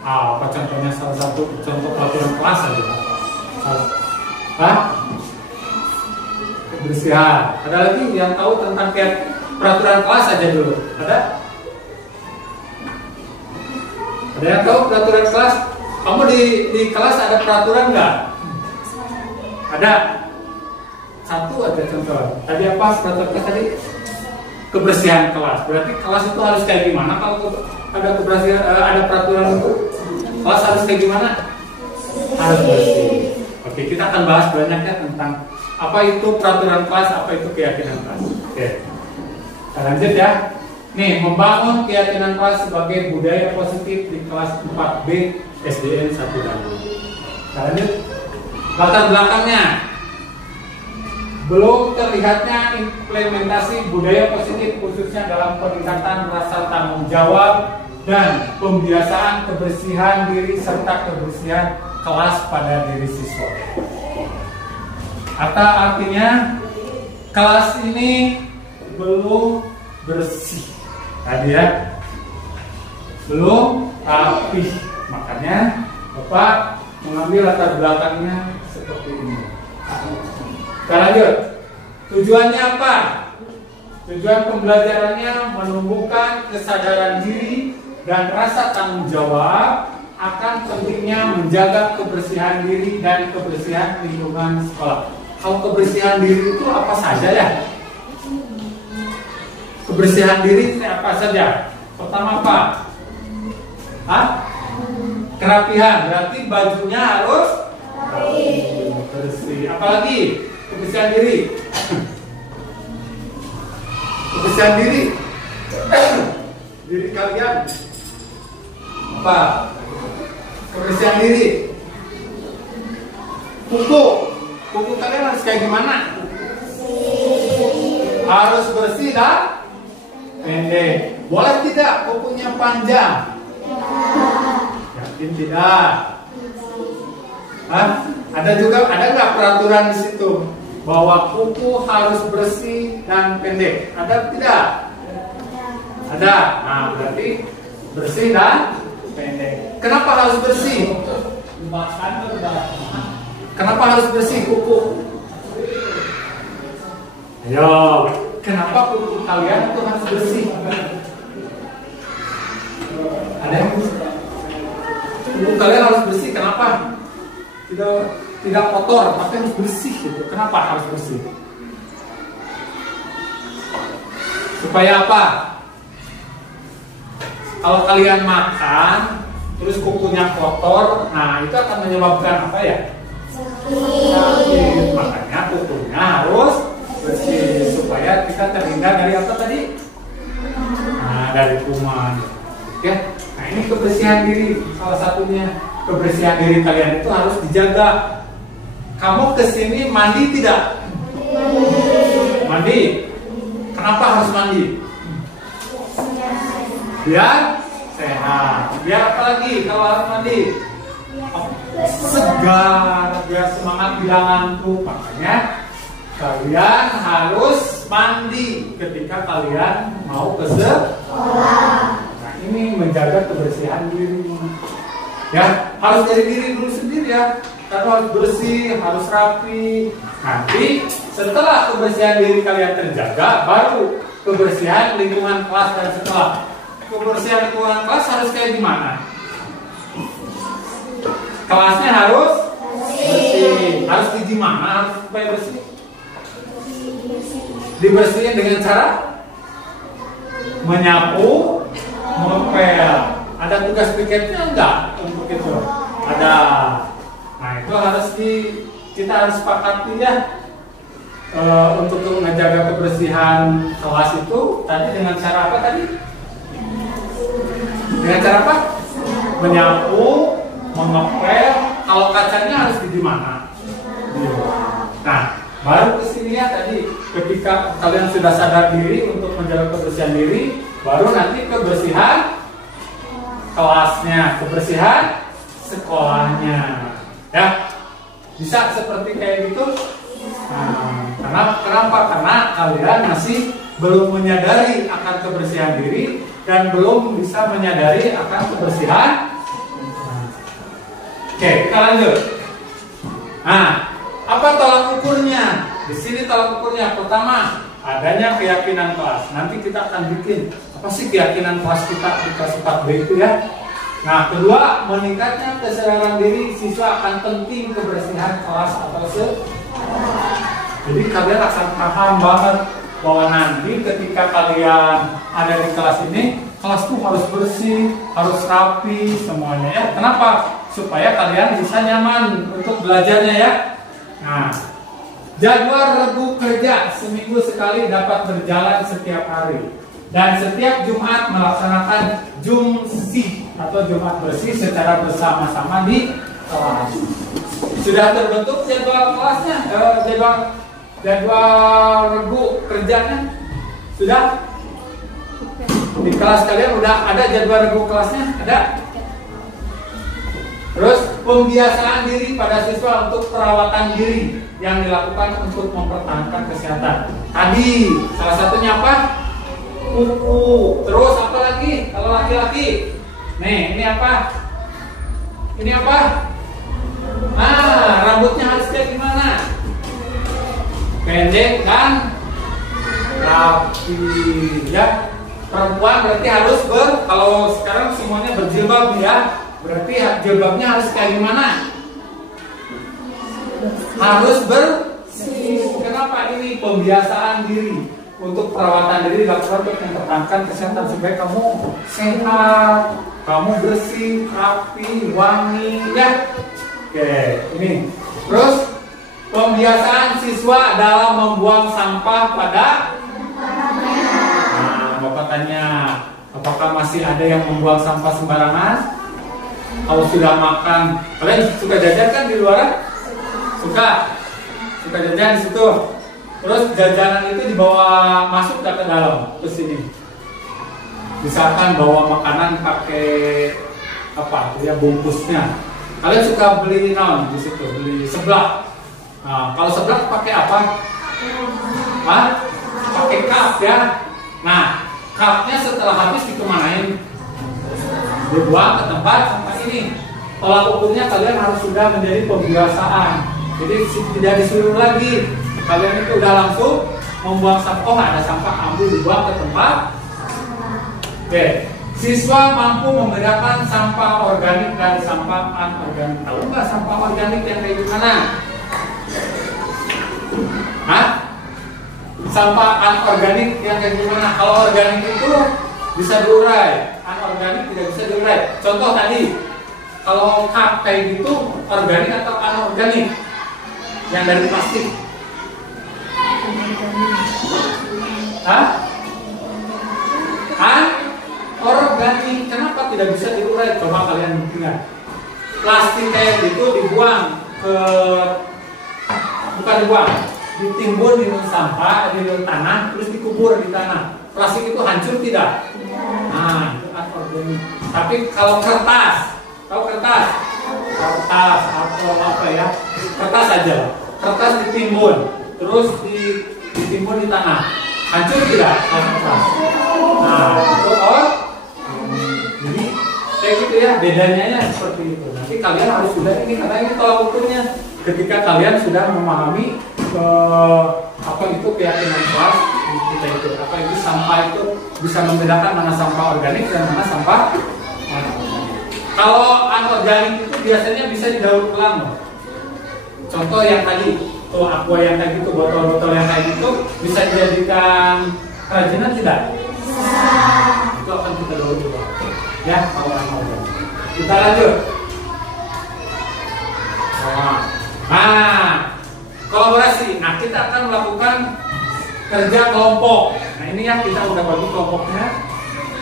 Apa contohnya salah satu contoh peraturan kelas aja? Hah? Kebersihan. Ada lagi yang tahu tentang peraturan kelas aja dulu? Ada? Ada yang tahu peraturan kelas? Kamu di kelas ada peraturan nggak? Ada. Satu aja contoh. Tadi apa peraturan kelas tadi? Kebersihan kelas. Berarti kelas itu harus kayak gimana kalau ada kebersihan, ada peraturan itu? Kelas harus kayak gimana? Harus bersih. Oke, kita akan bahas banyak ya tentang Apa itu peraturan kelas, apa itu keyakinan kelas. Oke. Kita lanjut ya. Nih, membangun keyakinan kelas sebagai budaya positif di kelas 4B SDN 1 dan 2. Kita lanjut. Latar belakangnya. Belum terlihatnya implementasi budaya positif khususnya dalam peningkatan rasa tanggung jawab dan pembiasaan kebersihan diri serta kebersihan kelas pada diri siswa. Artinya kelas ini belum bersih tadi ya, belum rapi. Makanya Bapak mengambil latar belakangnya seperti ini. Kita lanjut. Tujuannya apa? Tujuan pembelajarannya menumbuhkan kesadaran diri dan rasa tanggung jawab akan pentingnya menjaga kebersihan diri dan kebersihan lingkungan sekolah. Kalau kebersihan diri itu apa saja ya? Kebersihan diri itu apa saja? Pertama apa? Kerapihan. Berarti bajunya harus bersih. Apalagi kebersihan diri. Kebersihan diri. Diri kalian apa? Kebersihan diri. Kuku kalian harus kayak gimana? Harus bersih dan pendek. Boleh tidak kukunya panjang? Yakin tidak? Ada nggak peraturan di situ bahwa kuku harus bersih dan pendek? Ada tidak? Ada. Nah, berarti bersih dan pendek. Kenapa harus bersih? Kenapa harus bersih kuku? Ayo, kenapa kuku kalian itu harus bersih? Ada yang kuku kalian harus bersih? Kenapa? Tidak kotor, tapi harus bersih gitu. Kenapa harus bersih? Supaya apa? Kalau kalian makan terus kukunya kotor, nah itu akan menyebabkan apa ya? Sakit. Makanya kukunya harus bersih supaya kita terhindar dari apa tadi? Nah, dari kuman. Oke. Nah, ini kebersihan diri salah satunya. Kebersihan diri kalian itu harus dijaga. Kamu kesini mandi tidak? Mandi. Kenapa harus mandi? Biar sehat. Biar apa lagi kalau harus mandi? Segar, biar semangat bilang ngantuk. Makanya kalian harus mandi ketika kalian mau ke sekolah. Nah, ini menjaga kebersihan diri. Ya, harus dari diri dulu sendiri ya. Karena harus bersih, harus rapi. Nanti setelah kebersihan diri kalian terjaga, baru kebersihan lingkungan kelas dan sekolah. Kebersihan lingkungan kelas harus kayak gimana? Kelasnya harus bersih. Harus di gimana? Harus supaya bersih. Dibersihin dengan cara menyapu, mengepel. Ada tugas piketnya enggak untuk itu? Ada. Nah, itu harus kita harus sepakati ya. Untuk menjaga kebersihan kelas itu tadi dengan cara apa tadi? Dengan cara apa? Menyapu, mengepel. Kalau kacanya harus di mana? Nah, baru kesini ya tadi ketika kalian sudah sadar diri untuk menjaga kebersihan diri, baru nanti kebersihan kelasnya, kebersihan sekolahnya, ya bisa seperti kayak gitu. Nah, kenapa? Karena kalian masih belum menyadari akan kebersihan diri dan belum bisa menyadari akan kebersihan. Oke, kita lanjut. Nah, apa tolak ukurnya? Di sini tolak ukurnya pertama adanya keyakinan kelas. Nanti kita akan bikin apa sih keyakinan kelas kita di kelas 4B itu ya. Nah, kedua meningkatnya kesadaran diri siswa akan penting kebersihan kelas atau sekolah. Jadi kalian akan paham banget bahwa nanti ketika kalian ada di kelas ini, kelas tuh harus bersih, harus rapi semuanya ya. Kenapa? Supaya kalian bisa nyaman untuk belajarnya ya. Nah, Jadwal regu kerja seminggu sekali dapat berjalan setiap hari dan setiap Jumat melaksanakan jumsi atau Jumat bersih secara bersama-sama di kelas. Sudah terbentuk jadwal kelasnya, jadwal regu kerjanya sudah di kelas kalian udah ada jadwal regu kelasnya ada. Terus pembiasaan diri pada siswa untuk perawatan diri yang dilakukan untuk mempertahankan kesehatan. Tadi salah satunya apa? Kuku. Terus apa lagi? Kalau laki-laki, nih ini apa? Ini apa? Nah, rambutnya harus kayak gimana? Pendek kan? Rapi, ya. Perempuan berarti harus kalau sekarang semuanya berjilbab ya. Berarti jilbabnya harus kayak gimana? Harus bersih. Kenapa ini? Pembiasaan diri untuk perawatan diri dilakukan untuk mempertahankan kesehatan supaya kamu sehat, kamu bersih, rapi, wangi, ya. Oke, ini. Terus pembiasaan siswa dalam membuang sampah pada. Nah, Bapak tanya, apakah masih ada yang membuang sampah sembarangan? Kalau sudah makan, kalian suka jajan kan di luar? Suka jajan di situ. Terus jajanan itu dibawa masuk ke dalam ke sini. Misalkan bawa makanan pakai apa? Ya bungkusnya. Kalian suka beli non di situ, beli seblak. Nah, kalau seblak pakai apa? Pakai cup ya. Nah, cupnya setelah habis dikemanain? Dibuang ke tempat sampah ini. Tolak ukurnya kalian harus sudah menjadi pembiasaan. Jadi tidak disuruh lagi. Kalian itu udah langsung membuang sampah. Oh, ada sampah, ambil dibuang ke tempat. Oke. Siswa mampu membedakan sampah organik dan sampah anorganik. Tahu nggak sampah organik yang kayak gimana? Sampah anorganik yang kayak gimana? Kalau organik itu bisa diurai, anorganik tidak bisa diurai. Contoh tadi, kalau cup kayak gitu, organik atau anorganik? Yang dari plastik? Organik. Kenapa tidak bisa diurai? Coba kalian ingat. Plastik kayak gitu dibuang ke, bukan dibuang, ditimbun di sampah, di tanah, terus dikubur di tanah. Plastik itu hancur tidak? Nah, itu anorganik. Tapi kalau kertas, tahu kertas? Kertas atau apa ya? Kertas aja. Kertas ditimbun, terus ditimbun di tanah. Hancur tidak? Kertas. Nah, itu jadi kayak gitu ya, bedanya ya seperti itu. Nanti kalian harus sudah ini karena ini tolak ukurnya. Ketika kalian sudah memahami apa itu keyakinan kelas kita itu, apa itu sampah itu bisa membedakan mana sampah organik dan mana sampah anorganik. Kalau anorganik itu biasanya bisa didaur ulang. Contoh yang tadi, tuh aqua yang tadi itu, botol-botol yang tadi itu bisa dijadikan kerajinan tidak? Bisa. Itu akan kita daur ulang. Ya, kalau anorganik. Kita lanjut. Kolaborasi. Nah, kita akan melakukan kerja kelompok. Nah, ini ya kita udah bagi kelompoknya.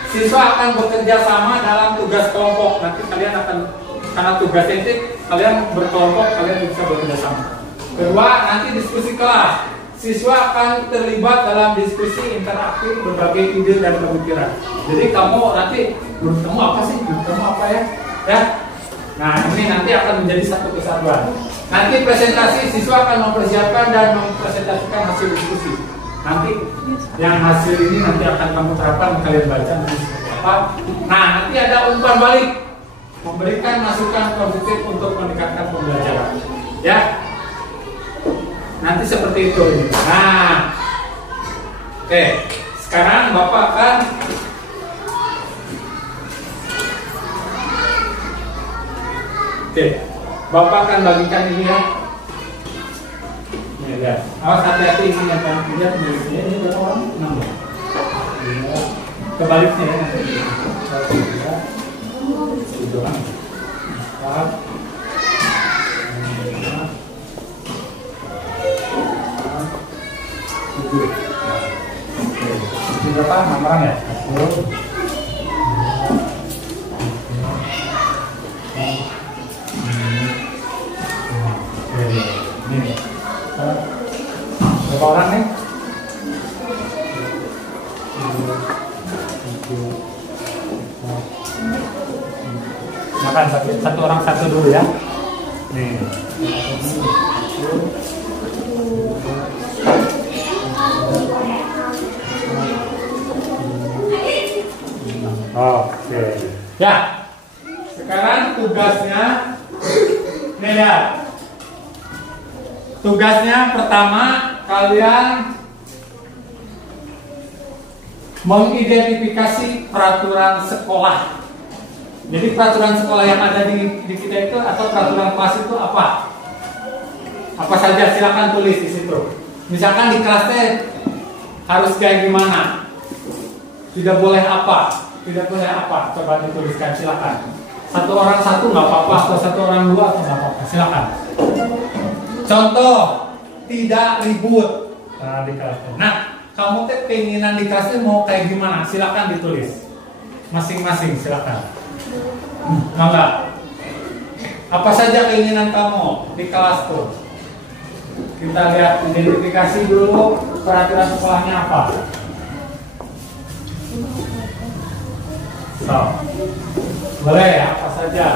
Siswa akan bekerja sama dalam tugas kelompok. Nanti kalian akan, karena tugas itu kalian berkelompok, kalian bisa bekerja sama. Kedua, nanti diskusi kelas. Siswa akan terlibat dalam diskusi interaktif berbagai ide dan pemikiran. Jadi kamu nanti, menurut kamu apa sih? Menurut kamu apa ya? Ya. Nah, ini nanti akan menjadi satu kesatuan. Nanti presentasi, siswa akan mempersiapkan dan mempresentasikan hasil diskusi. Nanti yang hasil ini nanti akan kamu terapkan, kalian baca nanti seperti apa. Nah, nanti ada umpan balik, memberikan masukan konstruktif untuk meningkatkan pembelajaran. Ya, nanti seperti itu. Nah, oke. Sekarang Bapak akan Bapak akan bagikan ini ya. Nih lihat. Awas hati-hati ini ya kan. Lihat tulisnya ini berapa orang? 6. Ya. Kebaliknya ya nanti. 7 orang. 4. 5. orang ya? 1. Ini. Berapa orang nih? Makan satu orang satu dulu ya. Nih. Oke. Ya. Sekarang tugasnya nih ya. Tugasnya pertama kalian mengidentifikasi peraturan sekolah. Jadi peraturan sekolah yang ada di kita itu atau peraturan kelas itu apa? Apa saja, silakan tulis di situ. Misalkan di kelasnya harus kayak gimana? Tidak boleh apa? Tidak boleh apa? Coba dituliskan, silakan. Satu orang satu nggak apa-apa, atau satu orang dua atau nggak apa-apa, silakan. Contoh, tidak ribut di kelasnya. Nah, kamu teh keinginan di kelasnya mau kayak gimana? Silakan ditulis. Masing-masing, silakan. Enggak. Apa saja keinginan kamu di kelas tuh? Kita lihat identifikasi dulu peraturan sekolahnya apa. So, boleh apa saja.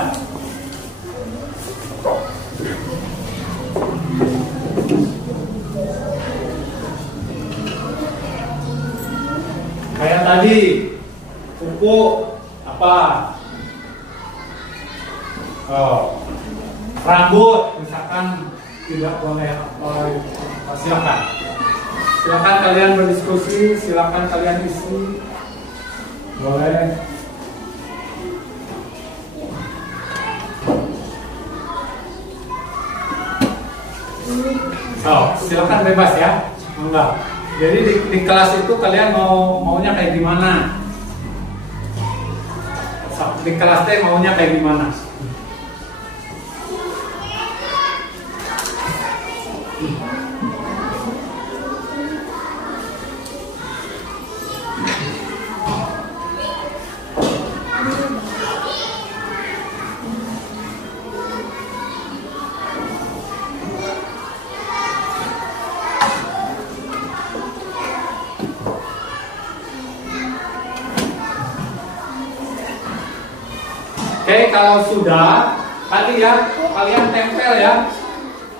Kayak tadi, kuku apa? Oh, rambut misalkan tidak boleh apa? Silakan. Silakan kalian berdiskusi, silakan kalian isi. Boleh. Oh, silakan bebas ya. Enggak. Jadi di kelas itu kalian maunya kayak gimana? Di kelas teh maunya kayak gimana? Oke, kalau sudah, tadi ya, kalian tempel ya.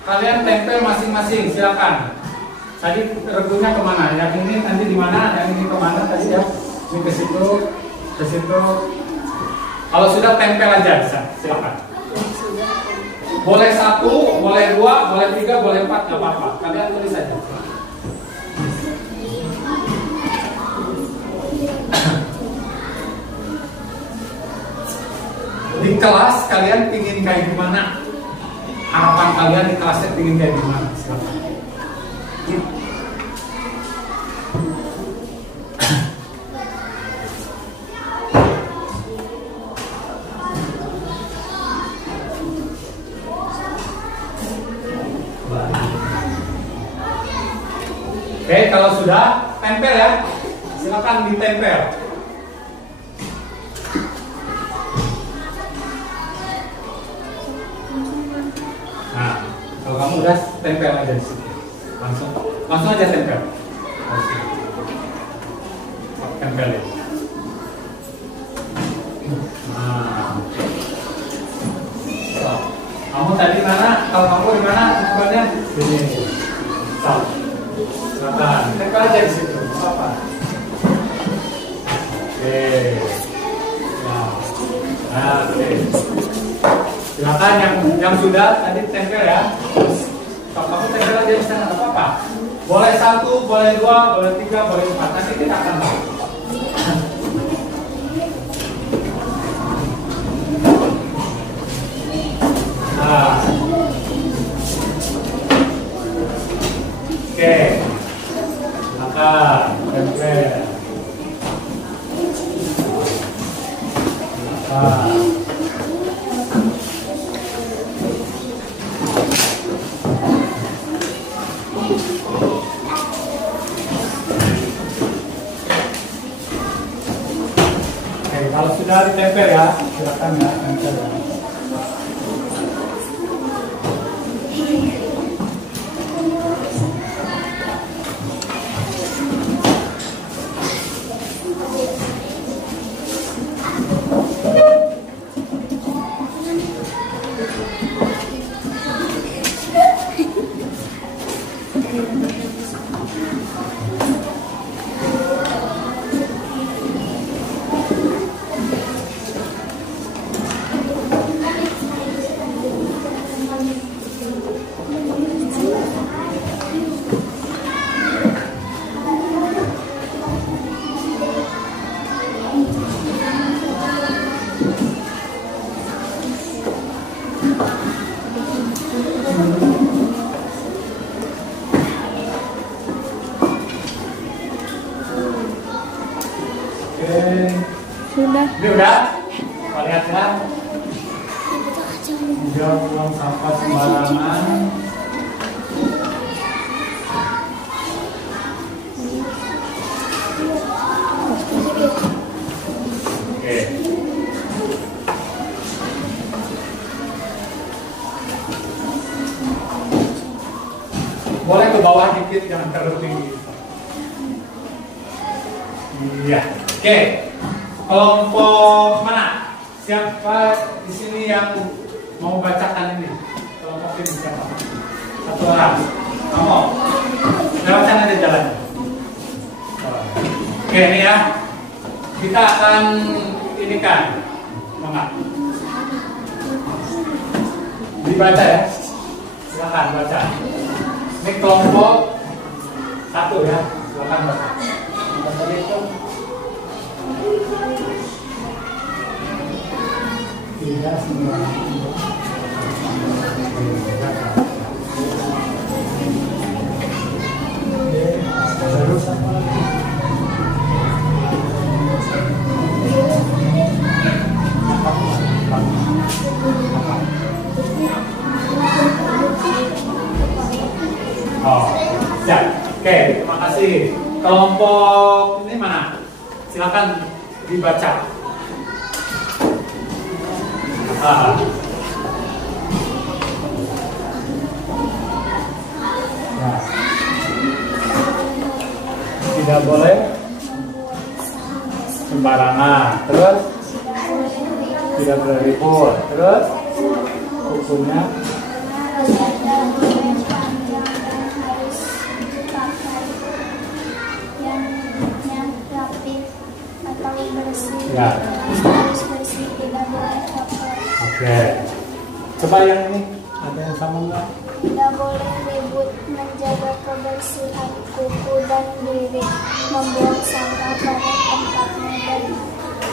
Kalian tempel masing-masing, silakan. Tadi regunya kemana? Yang ini nanti di mana? Yang ini kemana tadi ya? Ini ke situ, ke situ. Kalau sudah tempel aja bisa, silakan. Boleh 1, boleh 2, boleh 3, boleh 4, nggak apa-apa. Kalian tulis saja. Di kelas kalian pingin kayak gimana? Harapan kalian di kelasnya pingin kayak gimana? Silakan. Oke, kalau sudah tempel ya. Silakan ditempel. Kalau kamu udah tempel aja di situ, langsung aja tempel, tempel ya. Nah, so, kamu tadi mana? Kalau kamu di mana? Tujuannya sini. So, silakan tempel aja di situ, apa? Oke, nah, oke. Silakan yang sudah tadi tempel ya. Kalau kamu tempel aja di sana, nggak apa-apa. Boleh 1, boleh 2, boleh 3, boleh 4. Nanti kita akan tahu. Nah, oke. Silakan tempel. Silakan. sudah ditempel ya, silakan ya, tempel ya. Ini udah? Kita lihat ya. Jangan buang sampah sembarangan. Oke. Boleh ke bawah dikit, jangan terlalu tinggi. Iya. Oke. Kelompok mana? Siapa di sini yang mau bacakan ini? Kelompok ini siapa? Satu orang. Kamu? Lewat sana ada jalan. Oke, ini ya. Kita akan ini kan, Mangga. Dibaca ya. Silakan baca. Ini kelompok satu ya. Silakan baca. Tidak semua. Terus apa? Oh, siap. Oke, terima kasih. Kelompok ini mana? Silakan dibaca. Nah. Tidak boleh sembarangan. Terus tidak boleh ribut. Terus hukumnya ya. Oke. Coba yang ini ada yang sama nggak? Tidak boleh ribut, menjaga kebersihan kuku dan diri, membuang sampah pada tempatnya dan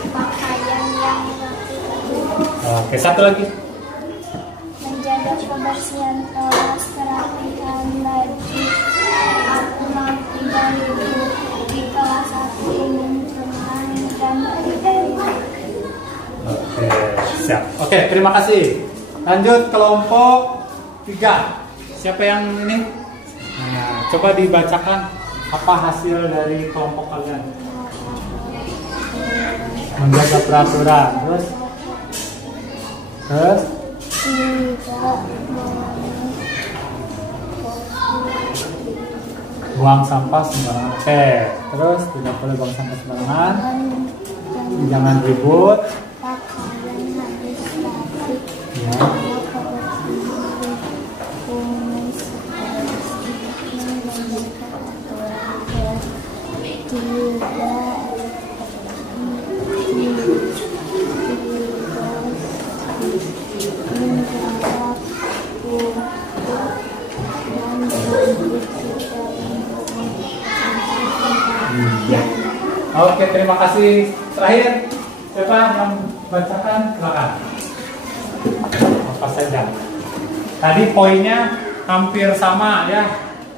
pakaian yang rapi. Oke, satu lagi. Menjaga kebersihan kelas, kerapihan baju, aturan tidak ribut di kelas 1 ingin bermain dan tidak. Oke, siap. Oke, terima kasih. Lanjut kelompok 3. Siapa yang ini? Nah, coba dibacakan apa hasil dari kelompok kalian. Menjaga peraturan. Terus buang sampah sembarangan. Oke, terus tidak boleh buang sampah sembarangan. Jangan ribut. Ya. Ya. Oke, terima kasih. Terakhir, siapa yang bacakan? Silakan. Apa saja. Tadi poinnya hampir sama ya.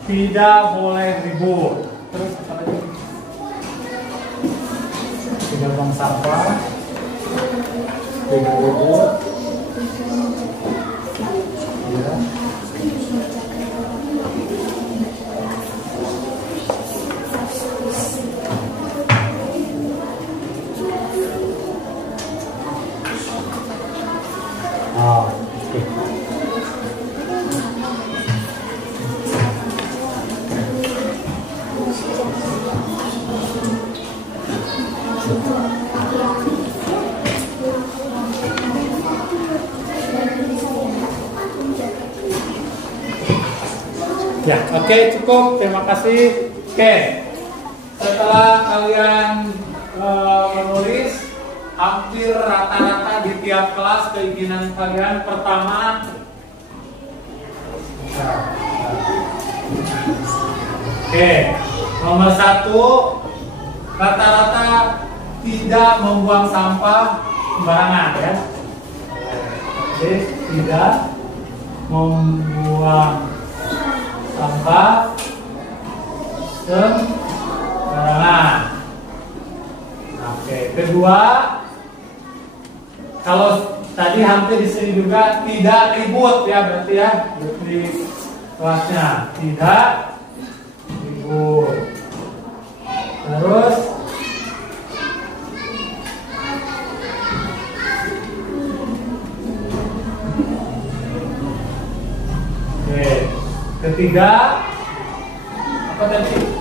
Tidak boleh ribut. Terus apa lagi? Tidak buang sampah. Tidak ribut. Ya. Ya, oke, cukup. Terima kasih. Oke, setelah kalian menulis hampir rata-rata di tiap kelas keinginan kalian pertama. Oke, nomor 1 rata-rata tidak membuang sampah sembarangan ya. Oke, tidak membuang sampah sembarangan. Oke, kedua, kalau tadi hampir di sini juga tidak ribut ya, berarti ya di kelasnya tidak ribut. Terus oke, ketiga apa tadi?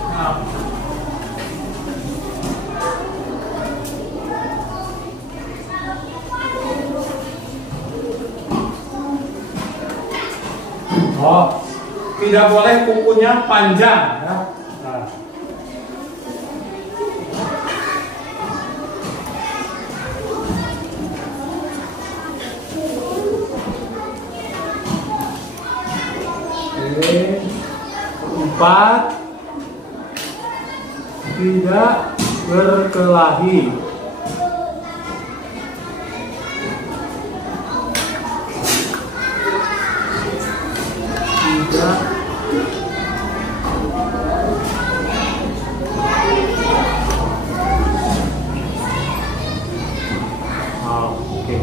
Oh, tidak boleh kukunya panjang ya. Nah. Oke. 4, tidak berkelahi. Tidak oke.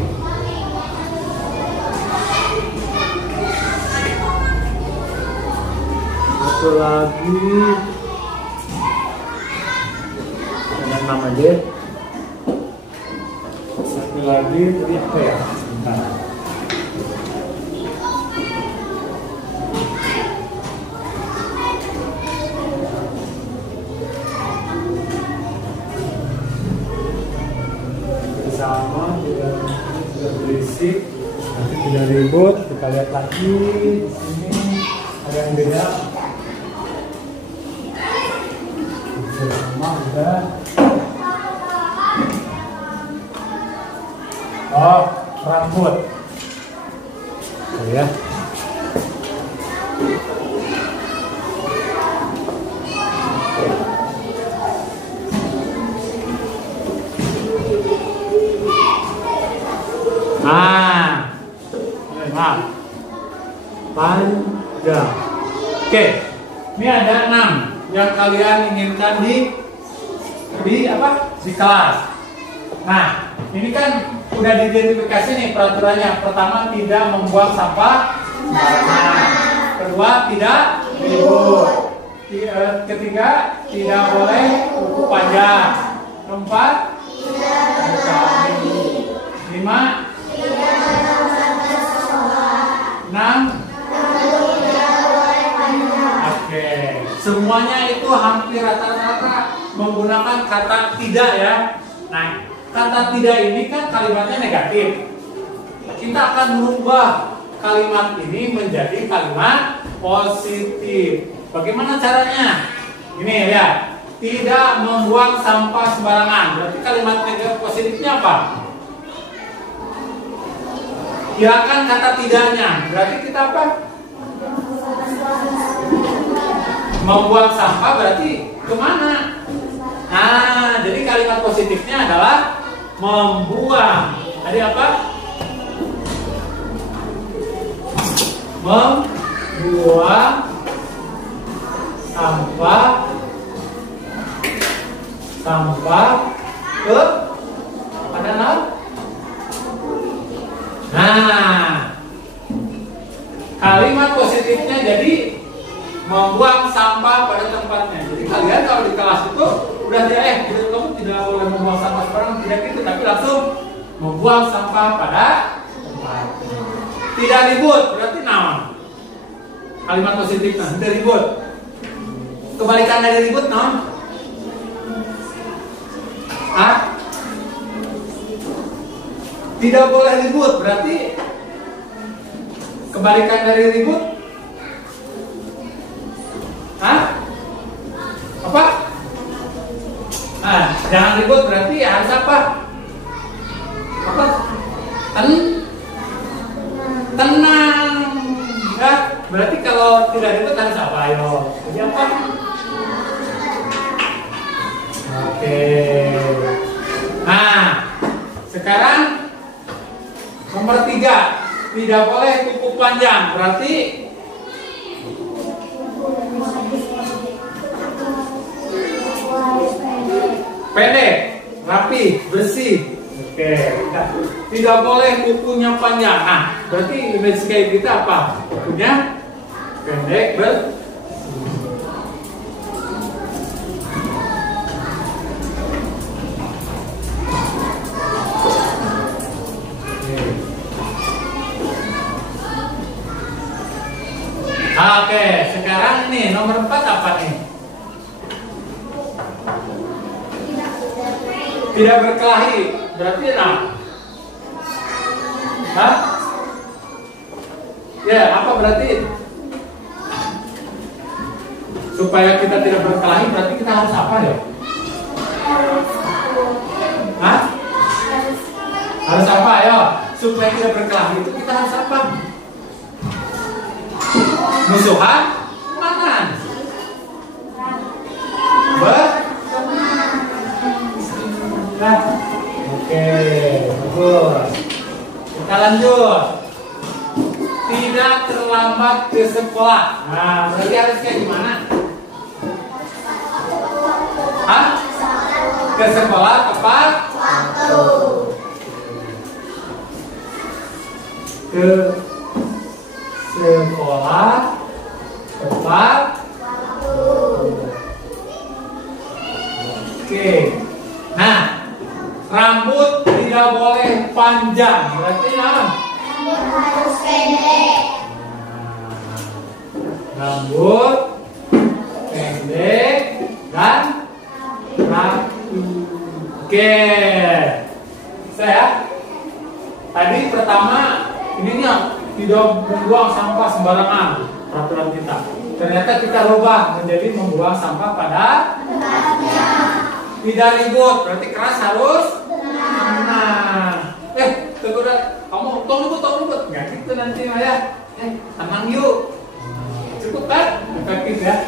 Satu lagi dengan nama aja. Satu lagi tadi apa ya? Bentar. Sama tidak berisik, nanti tidak ribut. Kita lihat lagi di sini ada yang beda. Sama udah. Oh, rambut. Oh ya. Maaf. Panjang. Oke, ini ada 6 yang kalian inginkan di apa? Di kelas. Nah, ini kan udah diidentifikasi nih peraturannya. Pertama, tidak membuang sampah sembarangan. Kedua, tidak ribut. Ketiga, tidak boleh kuku panjang. Keempat, berkelahi. 5, 6. Oke, semuanya itu hampir rata-rata menggunakan kata tidak ya. Nah, kata tidak ini kan kalimatnya negatif. Kita akan merubah kalimat ini menjadi kalimat positif. Bagaimana caranya? Ini ya, tidak membuang sampah sembarangan. Berarti kalimat negatif positifnya apa? Hilangkan kata tidaknya. Berarti kita apa? Membuang sampah berarti kemana? Nah, jadi kalimat positifnya adalah membuang. Tadi apa? Membuang sampah ke pada nol. Nah, kalimat positifnya jadi membuang sampah pada tempatnya. Jadi kalian kalau di kelas itu udah kamu tidak boleh membuang sampah sembarangan, tidak gitu, tapi langsung membuang sampah pada tempatnya. Tidak ribut, berarti naon? Kalimat positifnya tidak ribut. Kebalikan dari ribut naon? Tidak boleh ribut, berarti kebalikan dari ribut Jangan ribut berarti harus apa? Apa? Tenang. Ya, berarti kalau tidak ribut harus apa? Ayo. Jadi apa? Oke. Nah, sekarang nomor 3, tidak boleh kuku panjang. Berarti pendek, rapi, bersih. Oke. Tidak boleh kukunya panjang. Nah, berarti image kayak kita apa? Kukunya pendek, bersih. Oke, sekarang nih nomor 4 apa nih? Tidak berkelahi. Berarti nah. Hah? Ya, apa berarti? Supaya kita tidak berkelahi berarti kita harus apa ya? Hah? Harus apa ya? Supaya tidak berkelahi itu kita harus apa? Musuhan? Teman. Nah, oke, bagus. Kita lanjut. Tidak terlambat ke sekolah. Nah, berarti harus kayak gimana? Hah? Ke sekolah tepat waktu. Ke sekolah tepat waktu. Oke. Nah, rambut tidak boleh panjang. Berarti apa? Rambut harus pendek. Rambut pendek dan rapi. Oke. Saya tadi pertama ininya tidak membuang sampah sembarangan, peraturan kita. Ternyata kita rubah menjadi membuang sampah pada tempatnya. Tidak ribut, berarti keras harus tenang. Tunggu dah, kamu tong ribut, nggak gitu nanti ya. Tenang yuk. Cukup kan? Efektif ya.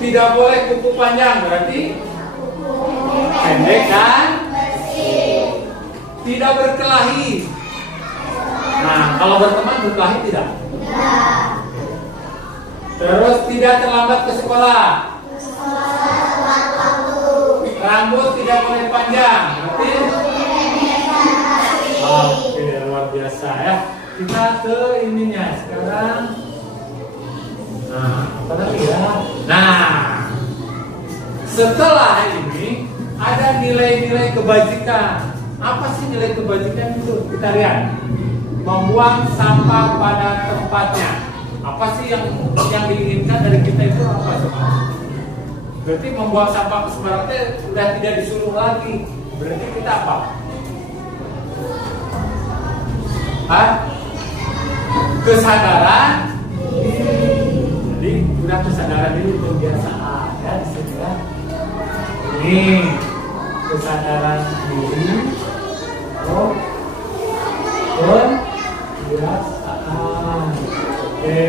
Tidak boleh kuku panjang, berarti pendek kan? Tidak berkelahi. Nah, kalau berteman berkelahi tidak? Tidak. Terus tidak terlambat ke sekolah. Rambut tidak boleh panjang. Berarti oke, luar biasa ya. Kita ke ininya sekarang. Nah, apa lagi ya? Nah, setelah ini ada nilai-nilai kebajikan. Apa sih nilai kebajikan itu? Kita lihat. Membuang sampah pada tempatnya. Apa sih yang diinginkan dari kita itu apa sebenarnya? Berarti membuang sampah ke sembarangan sudah tidak disuruh lagi. Berarti kita apa? Hah? Kesadaran diri. Jadi sudah kesadaran diri, kebiasaan ya di sini ya. Ini kesadaran diri. Oh, kebiasaan. Oke.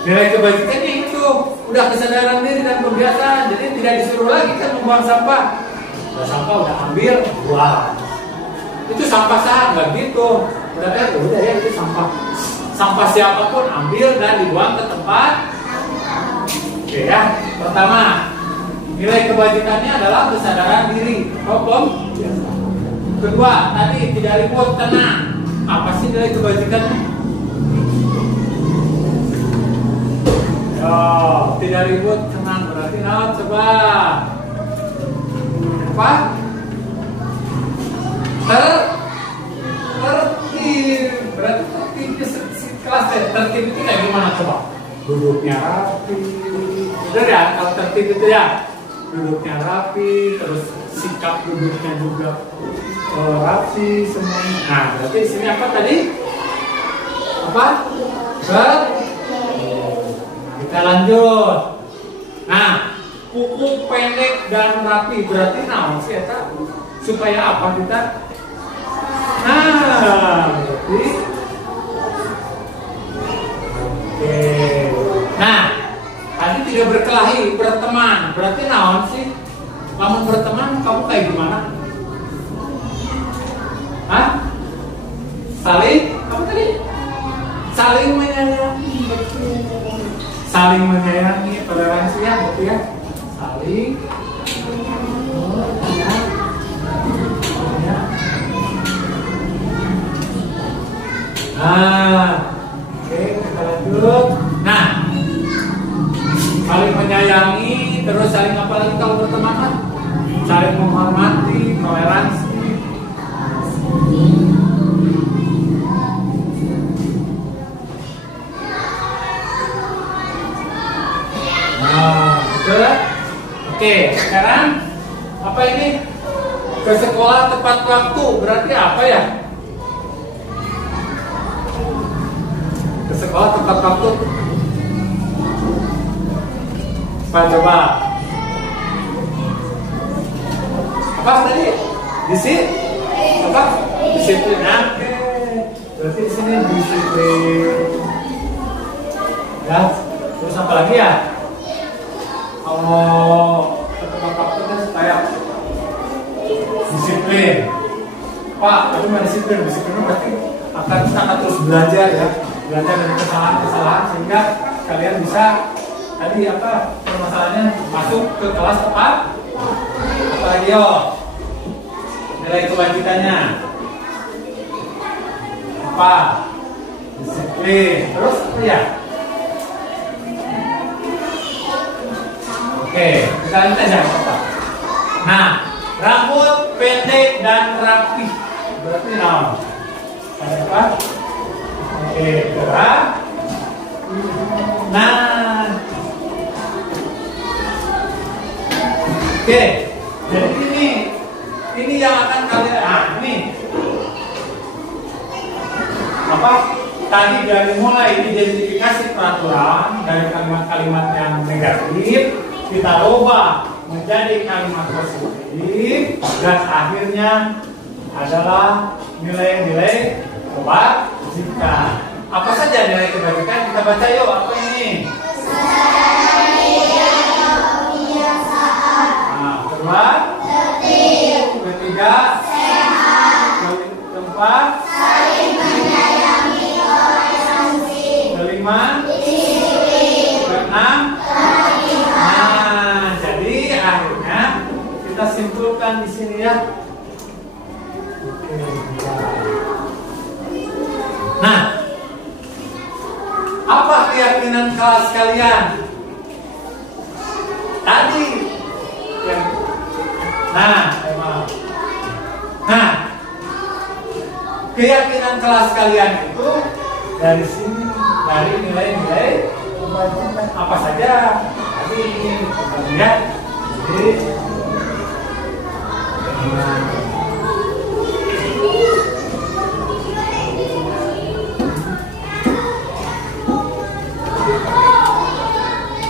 Nilai kebajikannya itu udah kesadaran diri dan kebiasaan, jadi tidak disuruh lagi kan membuang sampah. Udah sampah udah ambil, buang. Itu sampah sah nggak gitu. Udah ya itu sampah siapapun ambil dan dibuang ke tempat. Oke ya. Pertama, nilai kebajikannya adalah kesadaran diri. Kedua, tadi tidak ribut, tenang. Apa sih nilai kebajikannya? Oh, tidak ribut, tenang, berarti naon coba? Apa? Tertib. Berarti tertibnya kelas tertib itu kayak gimana coba? Duduknya rapi. Bener ya, kalau tertib itu ya duduknya rapi, terus sikap duduknya juga rapi semuanya. Nah, berarti di sini apa tadi? Apa? Kita lanjut. Nah, kuku pendek dan rapi. Berarti naon sih eta? Supaya apa kita? Nah, berarti oke. Nah, tadi tidak berkelahi, berteman. Berarti naon sih? Kamu berteman, kamu kayak gimana? Hah? Saling? Kamu tadi? Saling menyayangi. Saling menyayangi, toleransi ya, betul ya? Saling. Nah, oke, kita lanjut. Nah, saling menyayangi, terus saling apa lagi kalau berteman? Saling menghormati, toleransi. Nah, betul. Oke, sekarang apa ini? Ke sekolah tepat waktu, berarti apa ya? Ke sekolah tepat waktu. Apa coba? Apa tadi? Disiplin. Apa? Disiplin. Oke. Berarti di sini disiplin. Ya. Terus apa lagi ya? Kalau tepat waktu kan supaya disiplin. Pak, tapi nggak disiplin. Disiplin berarti kita akan terus belajar ya. Belajar dari kesalahan-kesalahan sehingga kalian bisa tadi apa permasalahannya masuk ke kelas tepat. Apalagi yo nilai kewajibannya apa? Disiplin. Terus apa ya? Oke, kita lanjut aja apa? Nah, rambut pendek dan rapi berarti naon? Apa? Oke, gerak. Nah, oke, jadi ini yang akan kalian ini apa? Tadi dari mulai identifikasi peraturan dari kalimat-kalimat yang negatif kita ubah menjadi kalimat positif dan akhirnya adalah nilai-nilai kebajikan. Apa saja nilai kebajikan? Kita baca yuk. Apa ini? Nah, kedua, ketiga, keempat, kelima, keenam. Nah, jadi akhirnya kita simpulkan di sini ya. Oke. Nah, apa keyakinan kelas kalian? Tadi yang keyakinan kelas kalian itu dari sini, dari nilai-nilai kewajiban apa saja. Tadi ini kita lihat. Jadi,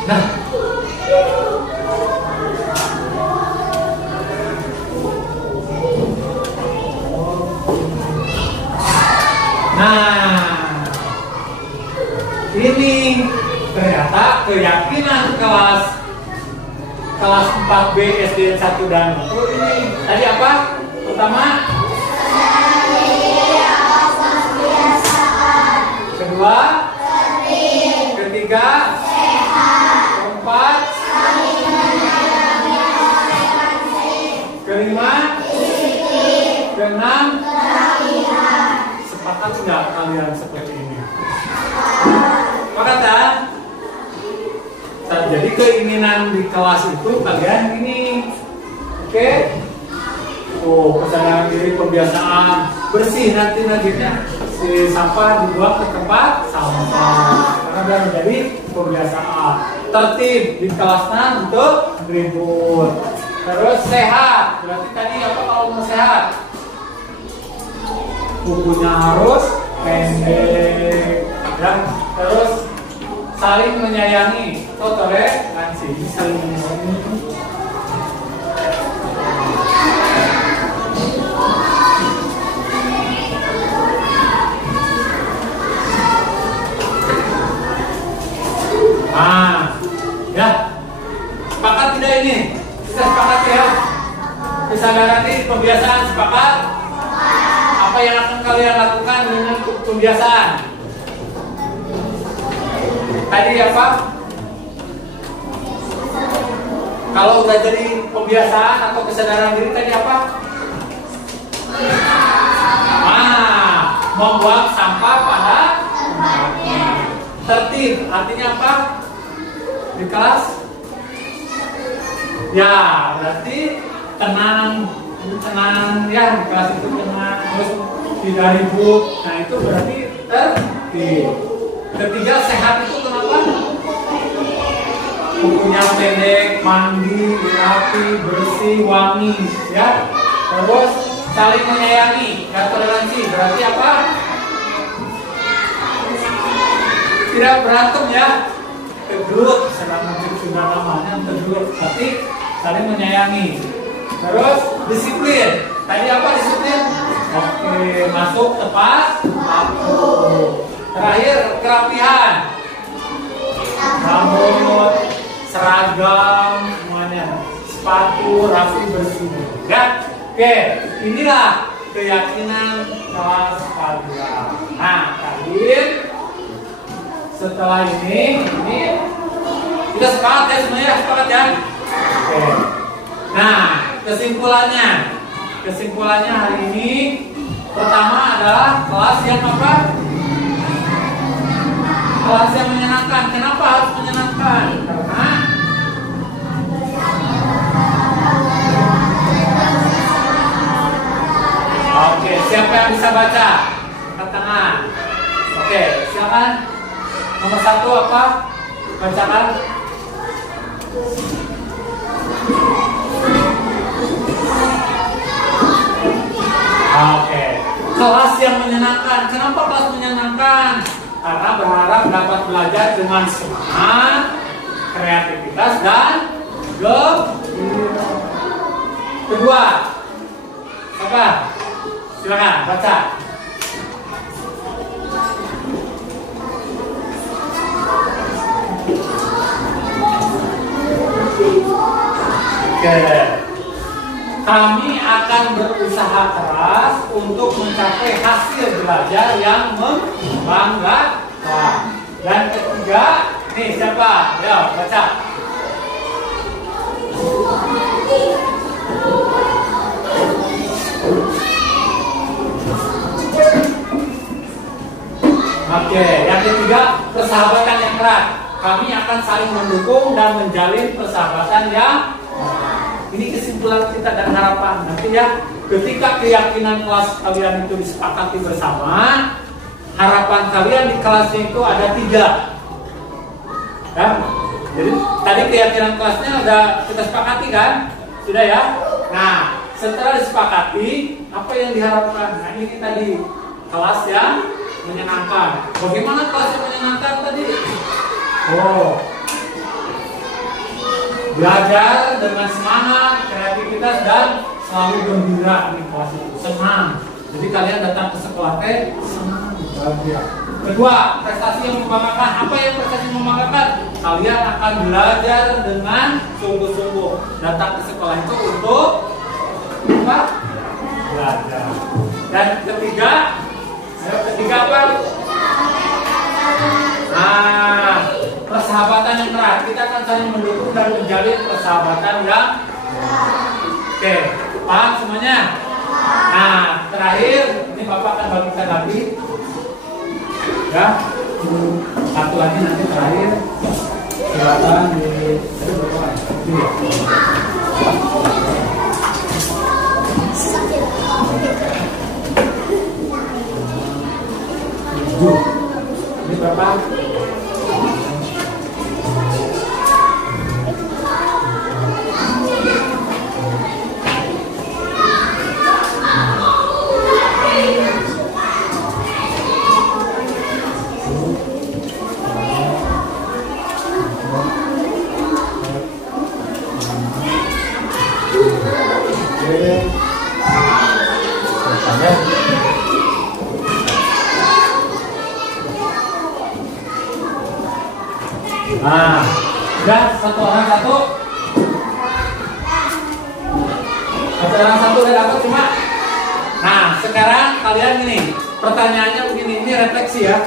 Nah, ini ternyata keyakinan kelas 4B SD 1 dan 2 ini tadi apa? Pertama, kedua, ketiga, keempat, kelima, keenam. Sepakat nggak kalian seperti ini? Sepakat kan? Jadi keinginan di kelas itu kalian ini, oke? Kesadaran diri, kebiasaan bersih nantinya si sampah dibuang ke tempat sampah karena sudah menjadi kebiasaan. Tertib di kelasnya untuk ribut. Terus sehat. Berarti tadi apa kalau mau sehat? Kukunya harus pendek, ya. Terus saling menyayangi. Toleransi, saling menyayangi. Nah, ya, sepakat tidak ini? Kita sepakat ya? Kesadaran ini pembiasaan, sepakat? Apa yang akan kalian lakukan dengan pembiasaan? Tadi apa? Kalau udah jadi pembiasaan atau kesadaran diri tadi apa? Membuang sampah pada tertib. Artinya apa? Di kelas? Ya, berarti tenang ya, di kelas itu tenang, terus tidak ribut. Nah, itu berarti tertib. Ketiga, sehat itu kenapa? Kukunya pendek, mandi, rapi, bersih, wangi, ya. Terus saling menyayangi, dan toleransi. Berarti apa? Tidak berantem ya. Tegur, selama sudah namanya tegur. Berarti saling menyayangi. Terus disiplin. Tadi apa disiplin? Oke, masuk tepat waktu. Terakhir kerapihan. Rambut, seragam, semuanya. Sepatu, rapi, bersih. Ya. Oke, inilah keyakinan kelas kalian. Nah, terakhir setelah ini kita sepakat ya semuanya, sepakat ya. Oke. Nah, kesimpulannya hari ini pertama adalah kelas yang apa? Kelas yang menyenangkan. Kenapa harus menyenangkan? Karena oke, siapa yang bisa baca? Angkat tangan. Oke, silakan. Nomor 1 apa? Bacakan. Oke, kelas yang menyenangkan. Kenapa kelas menyenangkan? Karena berharap dapat belajar dengan semangat, kreativitas, dan gembira. Kedua, apa? Silakan baca. Oke. Kami akan berusaha keras untuk mencapai hasil belajar yang membanggakan. Dan ketiga, nih siapa? Ayo baca. Oke, yang ketiga, persahabatan yang erat. Kami akan saling mendukung dan menjalin persahabatan yang ini kesimpulan kita dan harapan. Nanti ya, ketika keyakinan kelas kalian itu disepakati bersama, harapan kalian di kelasnya itu ada 3. Ya, jadi tadi keyakinan kelasnya udah kita sepakati kan? Sudah ya? Nah, setelah disepakati, apa yang diharapkan? Nah, ini tadi kelas yang menyenangkan. Bagaimana kelas yang menyenangkan tadi? Belajar dengan semangat, kreativitas, dan selalu gembira di kelas itu. Senang. Jadi kalian datang ke sekolah senang, bahagia. Kedua, prestasi yang membanggakan. Apa yang prestasi membanggakan? Kalian akan belajar dengan sungguh-sungguh. Datang ke sekolah itu untuk apa? Belajar. Dan ketiga apa? Persahabatan yang erat. Kita akan saling mendukung dan menjalin persahabatan yang oke, paham semuanya? Nah, terakhir ini Bapak akan bagikan lagi ya, satu lagi nanti terakhir. Silakan di ini berapa? Nah, udah satu orang satu. Satu orang satu udah dapat cuma. Nah, sekarang kalian ini pertanyaannya begini, ini refleksi ya.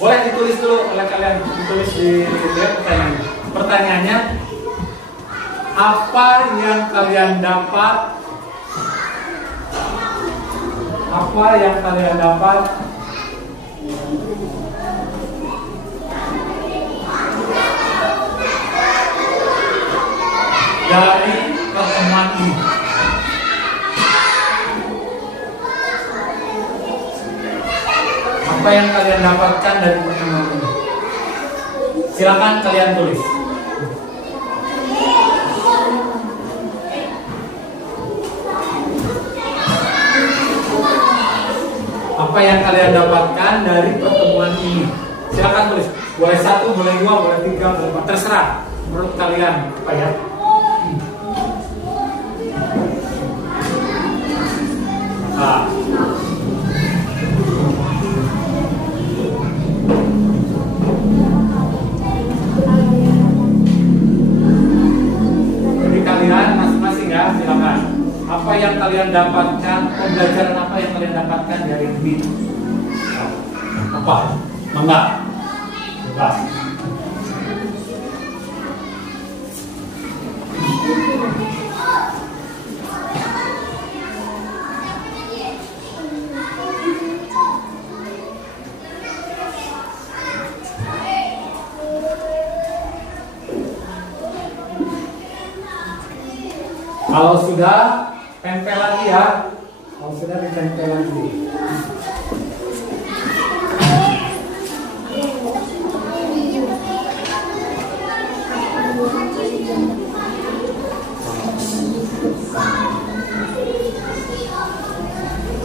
Boleh ditulis dulu oleh kalian, ditulis di pertanyaannya. Pertanyaannya, apa yang kalian dapat? Apa yang kalian dapat dari pertemuan ini? Apa yang kalian dapatkan dari pertemuan ini? Silakan kalian tulis. Apa yang kalian dapatkan dari pertemuan ini? Silakan tulis. Boleh 1, boleh 2, boleh 3, boleh 4, terserah. Menurut kalian apa ya? Nah. Jadi kalian masing-masing ya, silakan. Apa yang kalian dapatkan, pembelajaran apa yang kalian dapatkan dari ini? Apa? Mangga. Bebas. Kalau sudah, tempel lagi ya. Kalau sudah, ditempel lagi.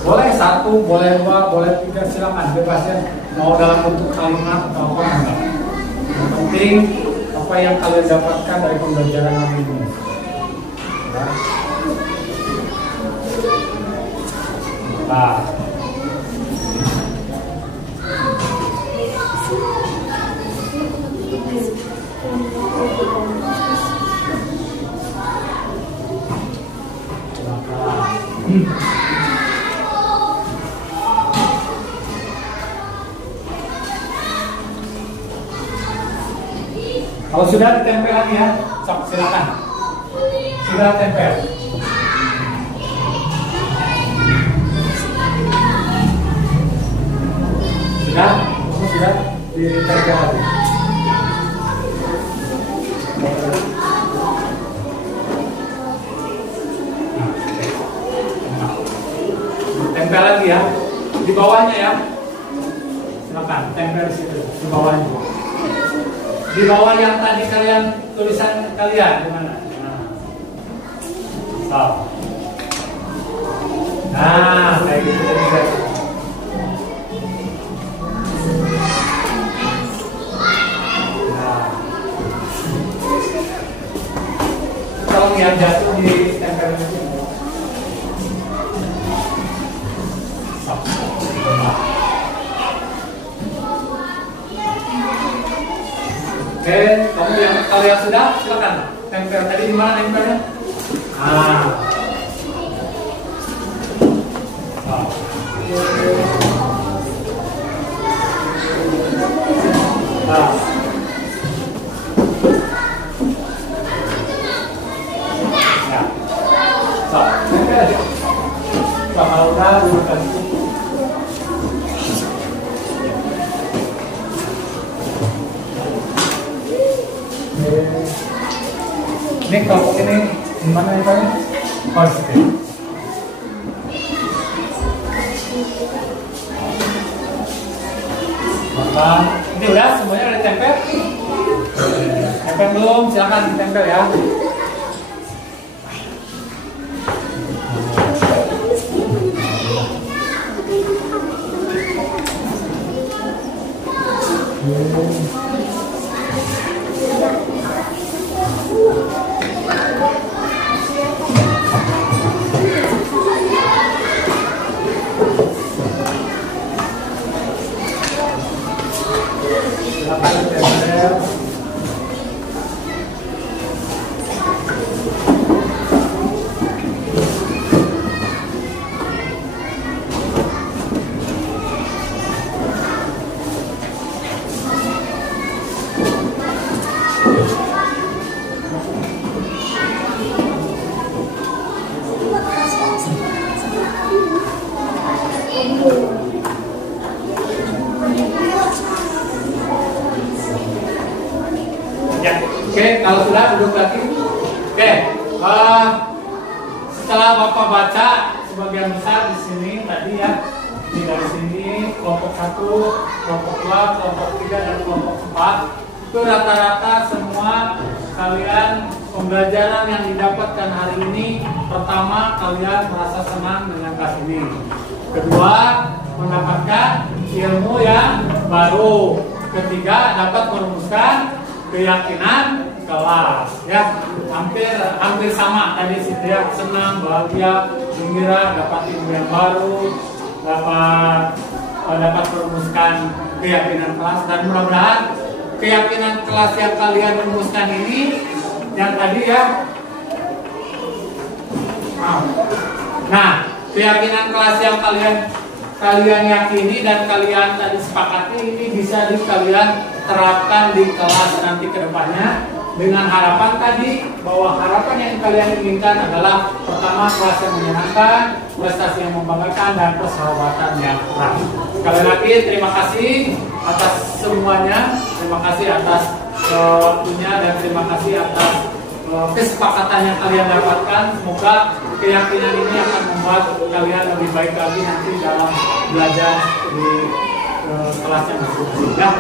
Boleh 1, boleh 2, boleh 3, silakan bebas ya. Mau dalam bentuk kalimat atau apa enggak. Yang penting apa yang kalian dapatkan dari pembelajaran hari ini. Nah. Kalau sudah ditempel lagi ya, silakan. Sudah tempel. Sudah ditempel lagi. Tempel lagi ya, di bawahnya ya. Silakan tempel di situ, di bawahnya. Di bawah yang tadi kalian tulisan kalian di mana? Nah, kayak gitu guys. Nah, kalau yang jatuh di tempel itu. Oke, kamu yang kalian sudah silakan tempel tadi di mana tempelnya? Nah. Nah. Ya. So, tempel aja. Sama udah bukan. Ini kelompok ini gimana ya Pak? Positif. Maka ini udah semuanya udah tempel. Tempel belum? Silakan ditempel ya. Silakan ditempel. Ya, oke, kalau sudah duduk lagi. Oke, setelah Bapak baca sebagian besar di sini tadi ya, ini dari sini kelompok 1, kelompok 2, kelompok 3 dan kelompok 4 itu rata-rata semua kalian pembelajaran yang didapatkan hari ini, pertama kalian merasa senang dengan kelas ini, kedua mendapatkan ilmu yang baru, ketiga dapat merumuskan keyakinan kelas ya, hampir sama tadi situ ya, senang, bahagia, gembira, dapat ilmu yang baru, dapat merumuskan keyakinan kelas, dan mudah-mudahan keyakinan kelas yang kalian rumuskan ini yang tadi ya, nah keyakinan kelas yang kalian yakini dan kalian tadi sepakati ini bisa kalian terapkan di kelas nanti ke depannya, dengan harapan tadi bahwa harapan yang kalian inginkan adalah pertama kelas yang menyenangkan, prestasi yang membanggakan, dan persahabatan yang erat. Sekali lagi terima kasih atas semuanya, terima kasih atas waktunya, dan terima kasih atas kesepakatan yang kalian dapatkan. Semoga keyakinan ini akan membuat kalian lebih baik lagi nanti dalam belajar di kelas yang berikutnya. Ya.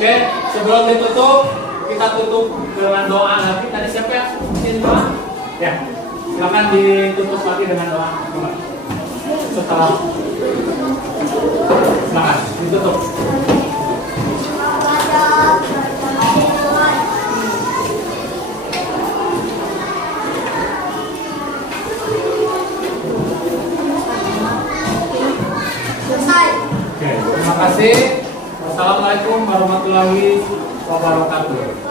Oke, sebelum ditutup, kita tutup dengan doa lagi. Tadi siapa yang ingin doa? Ya, silakan ditutup lagi dengan doa. Setelah silakan ditutup. Oke, terima kasih. Wassalamualaikum warahmatullahi wabarakatuh.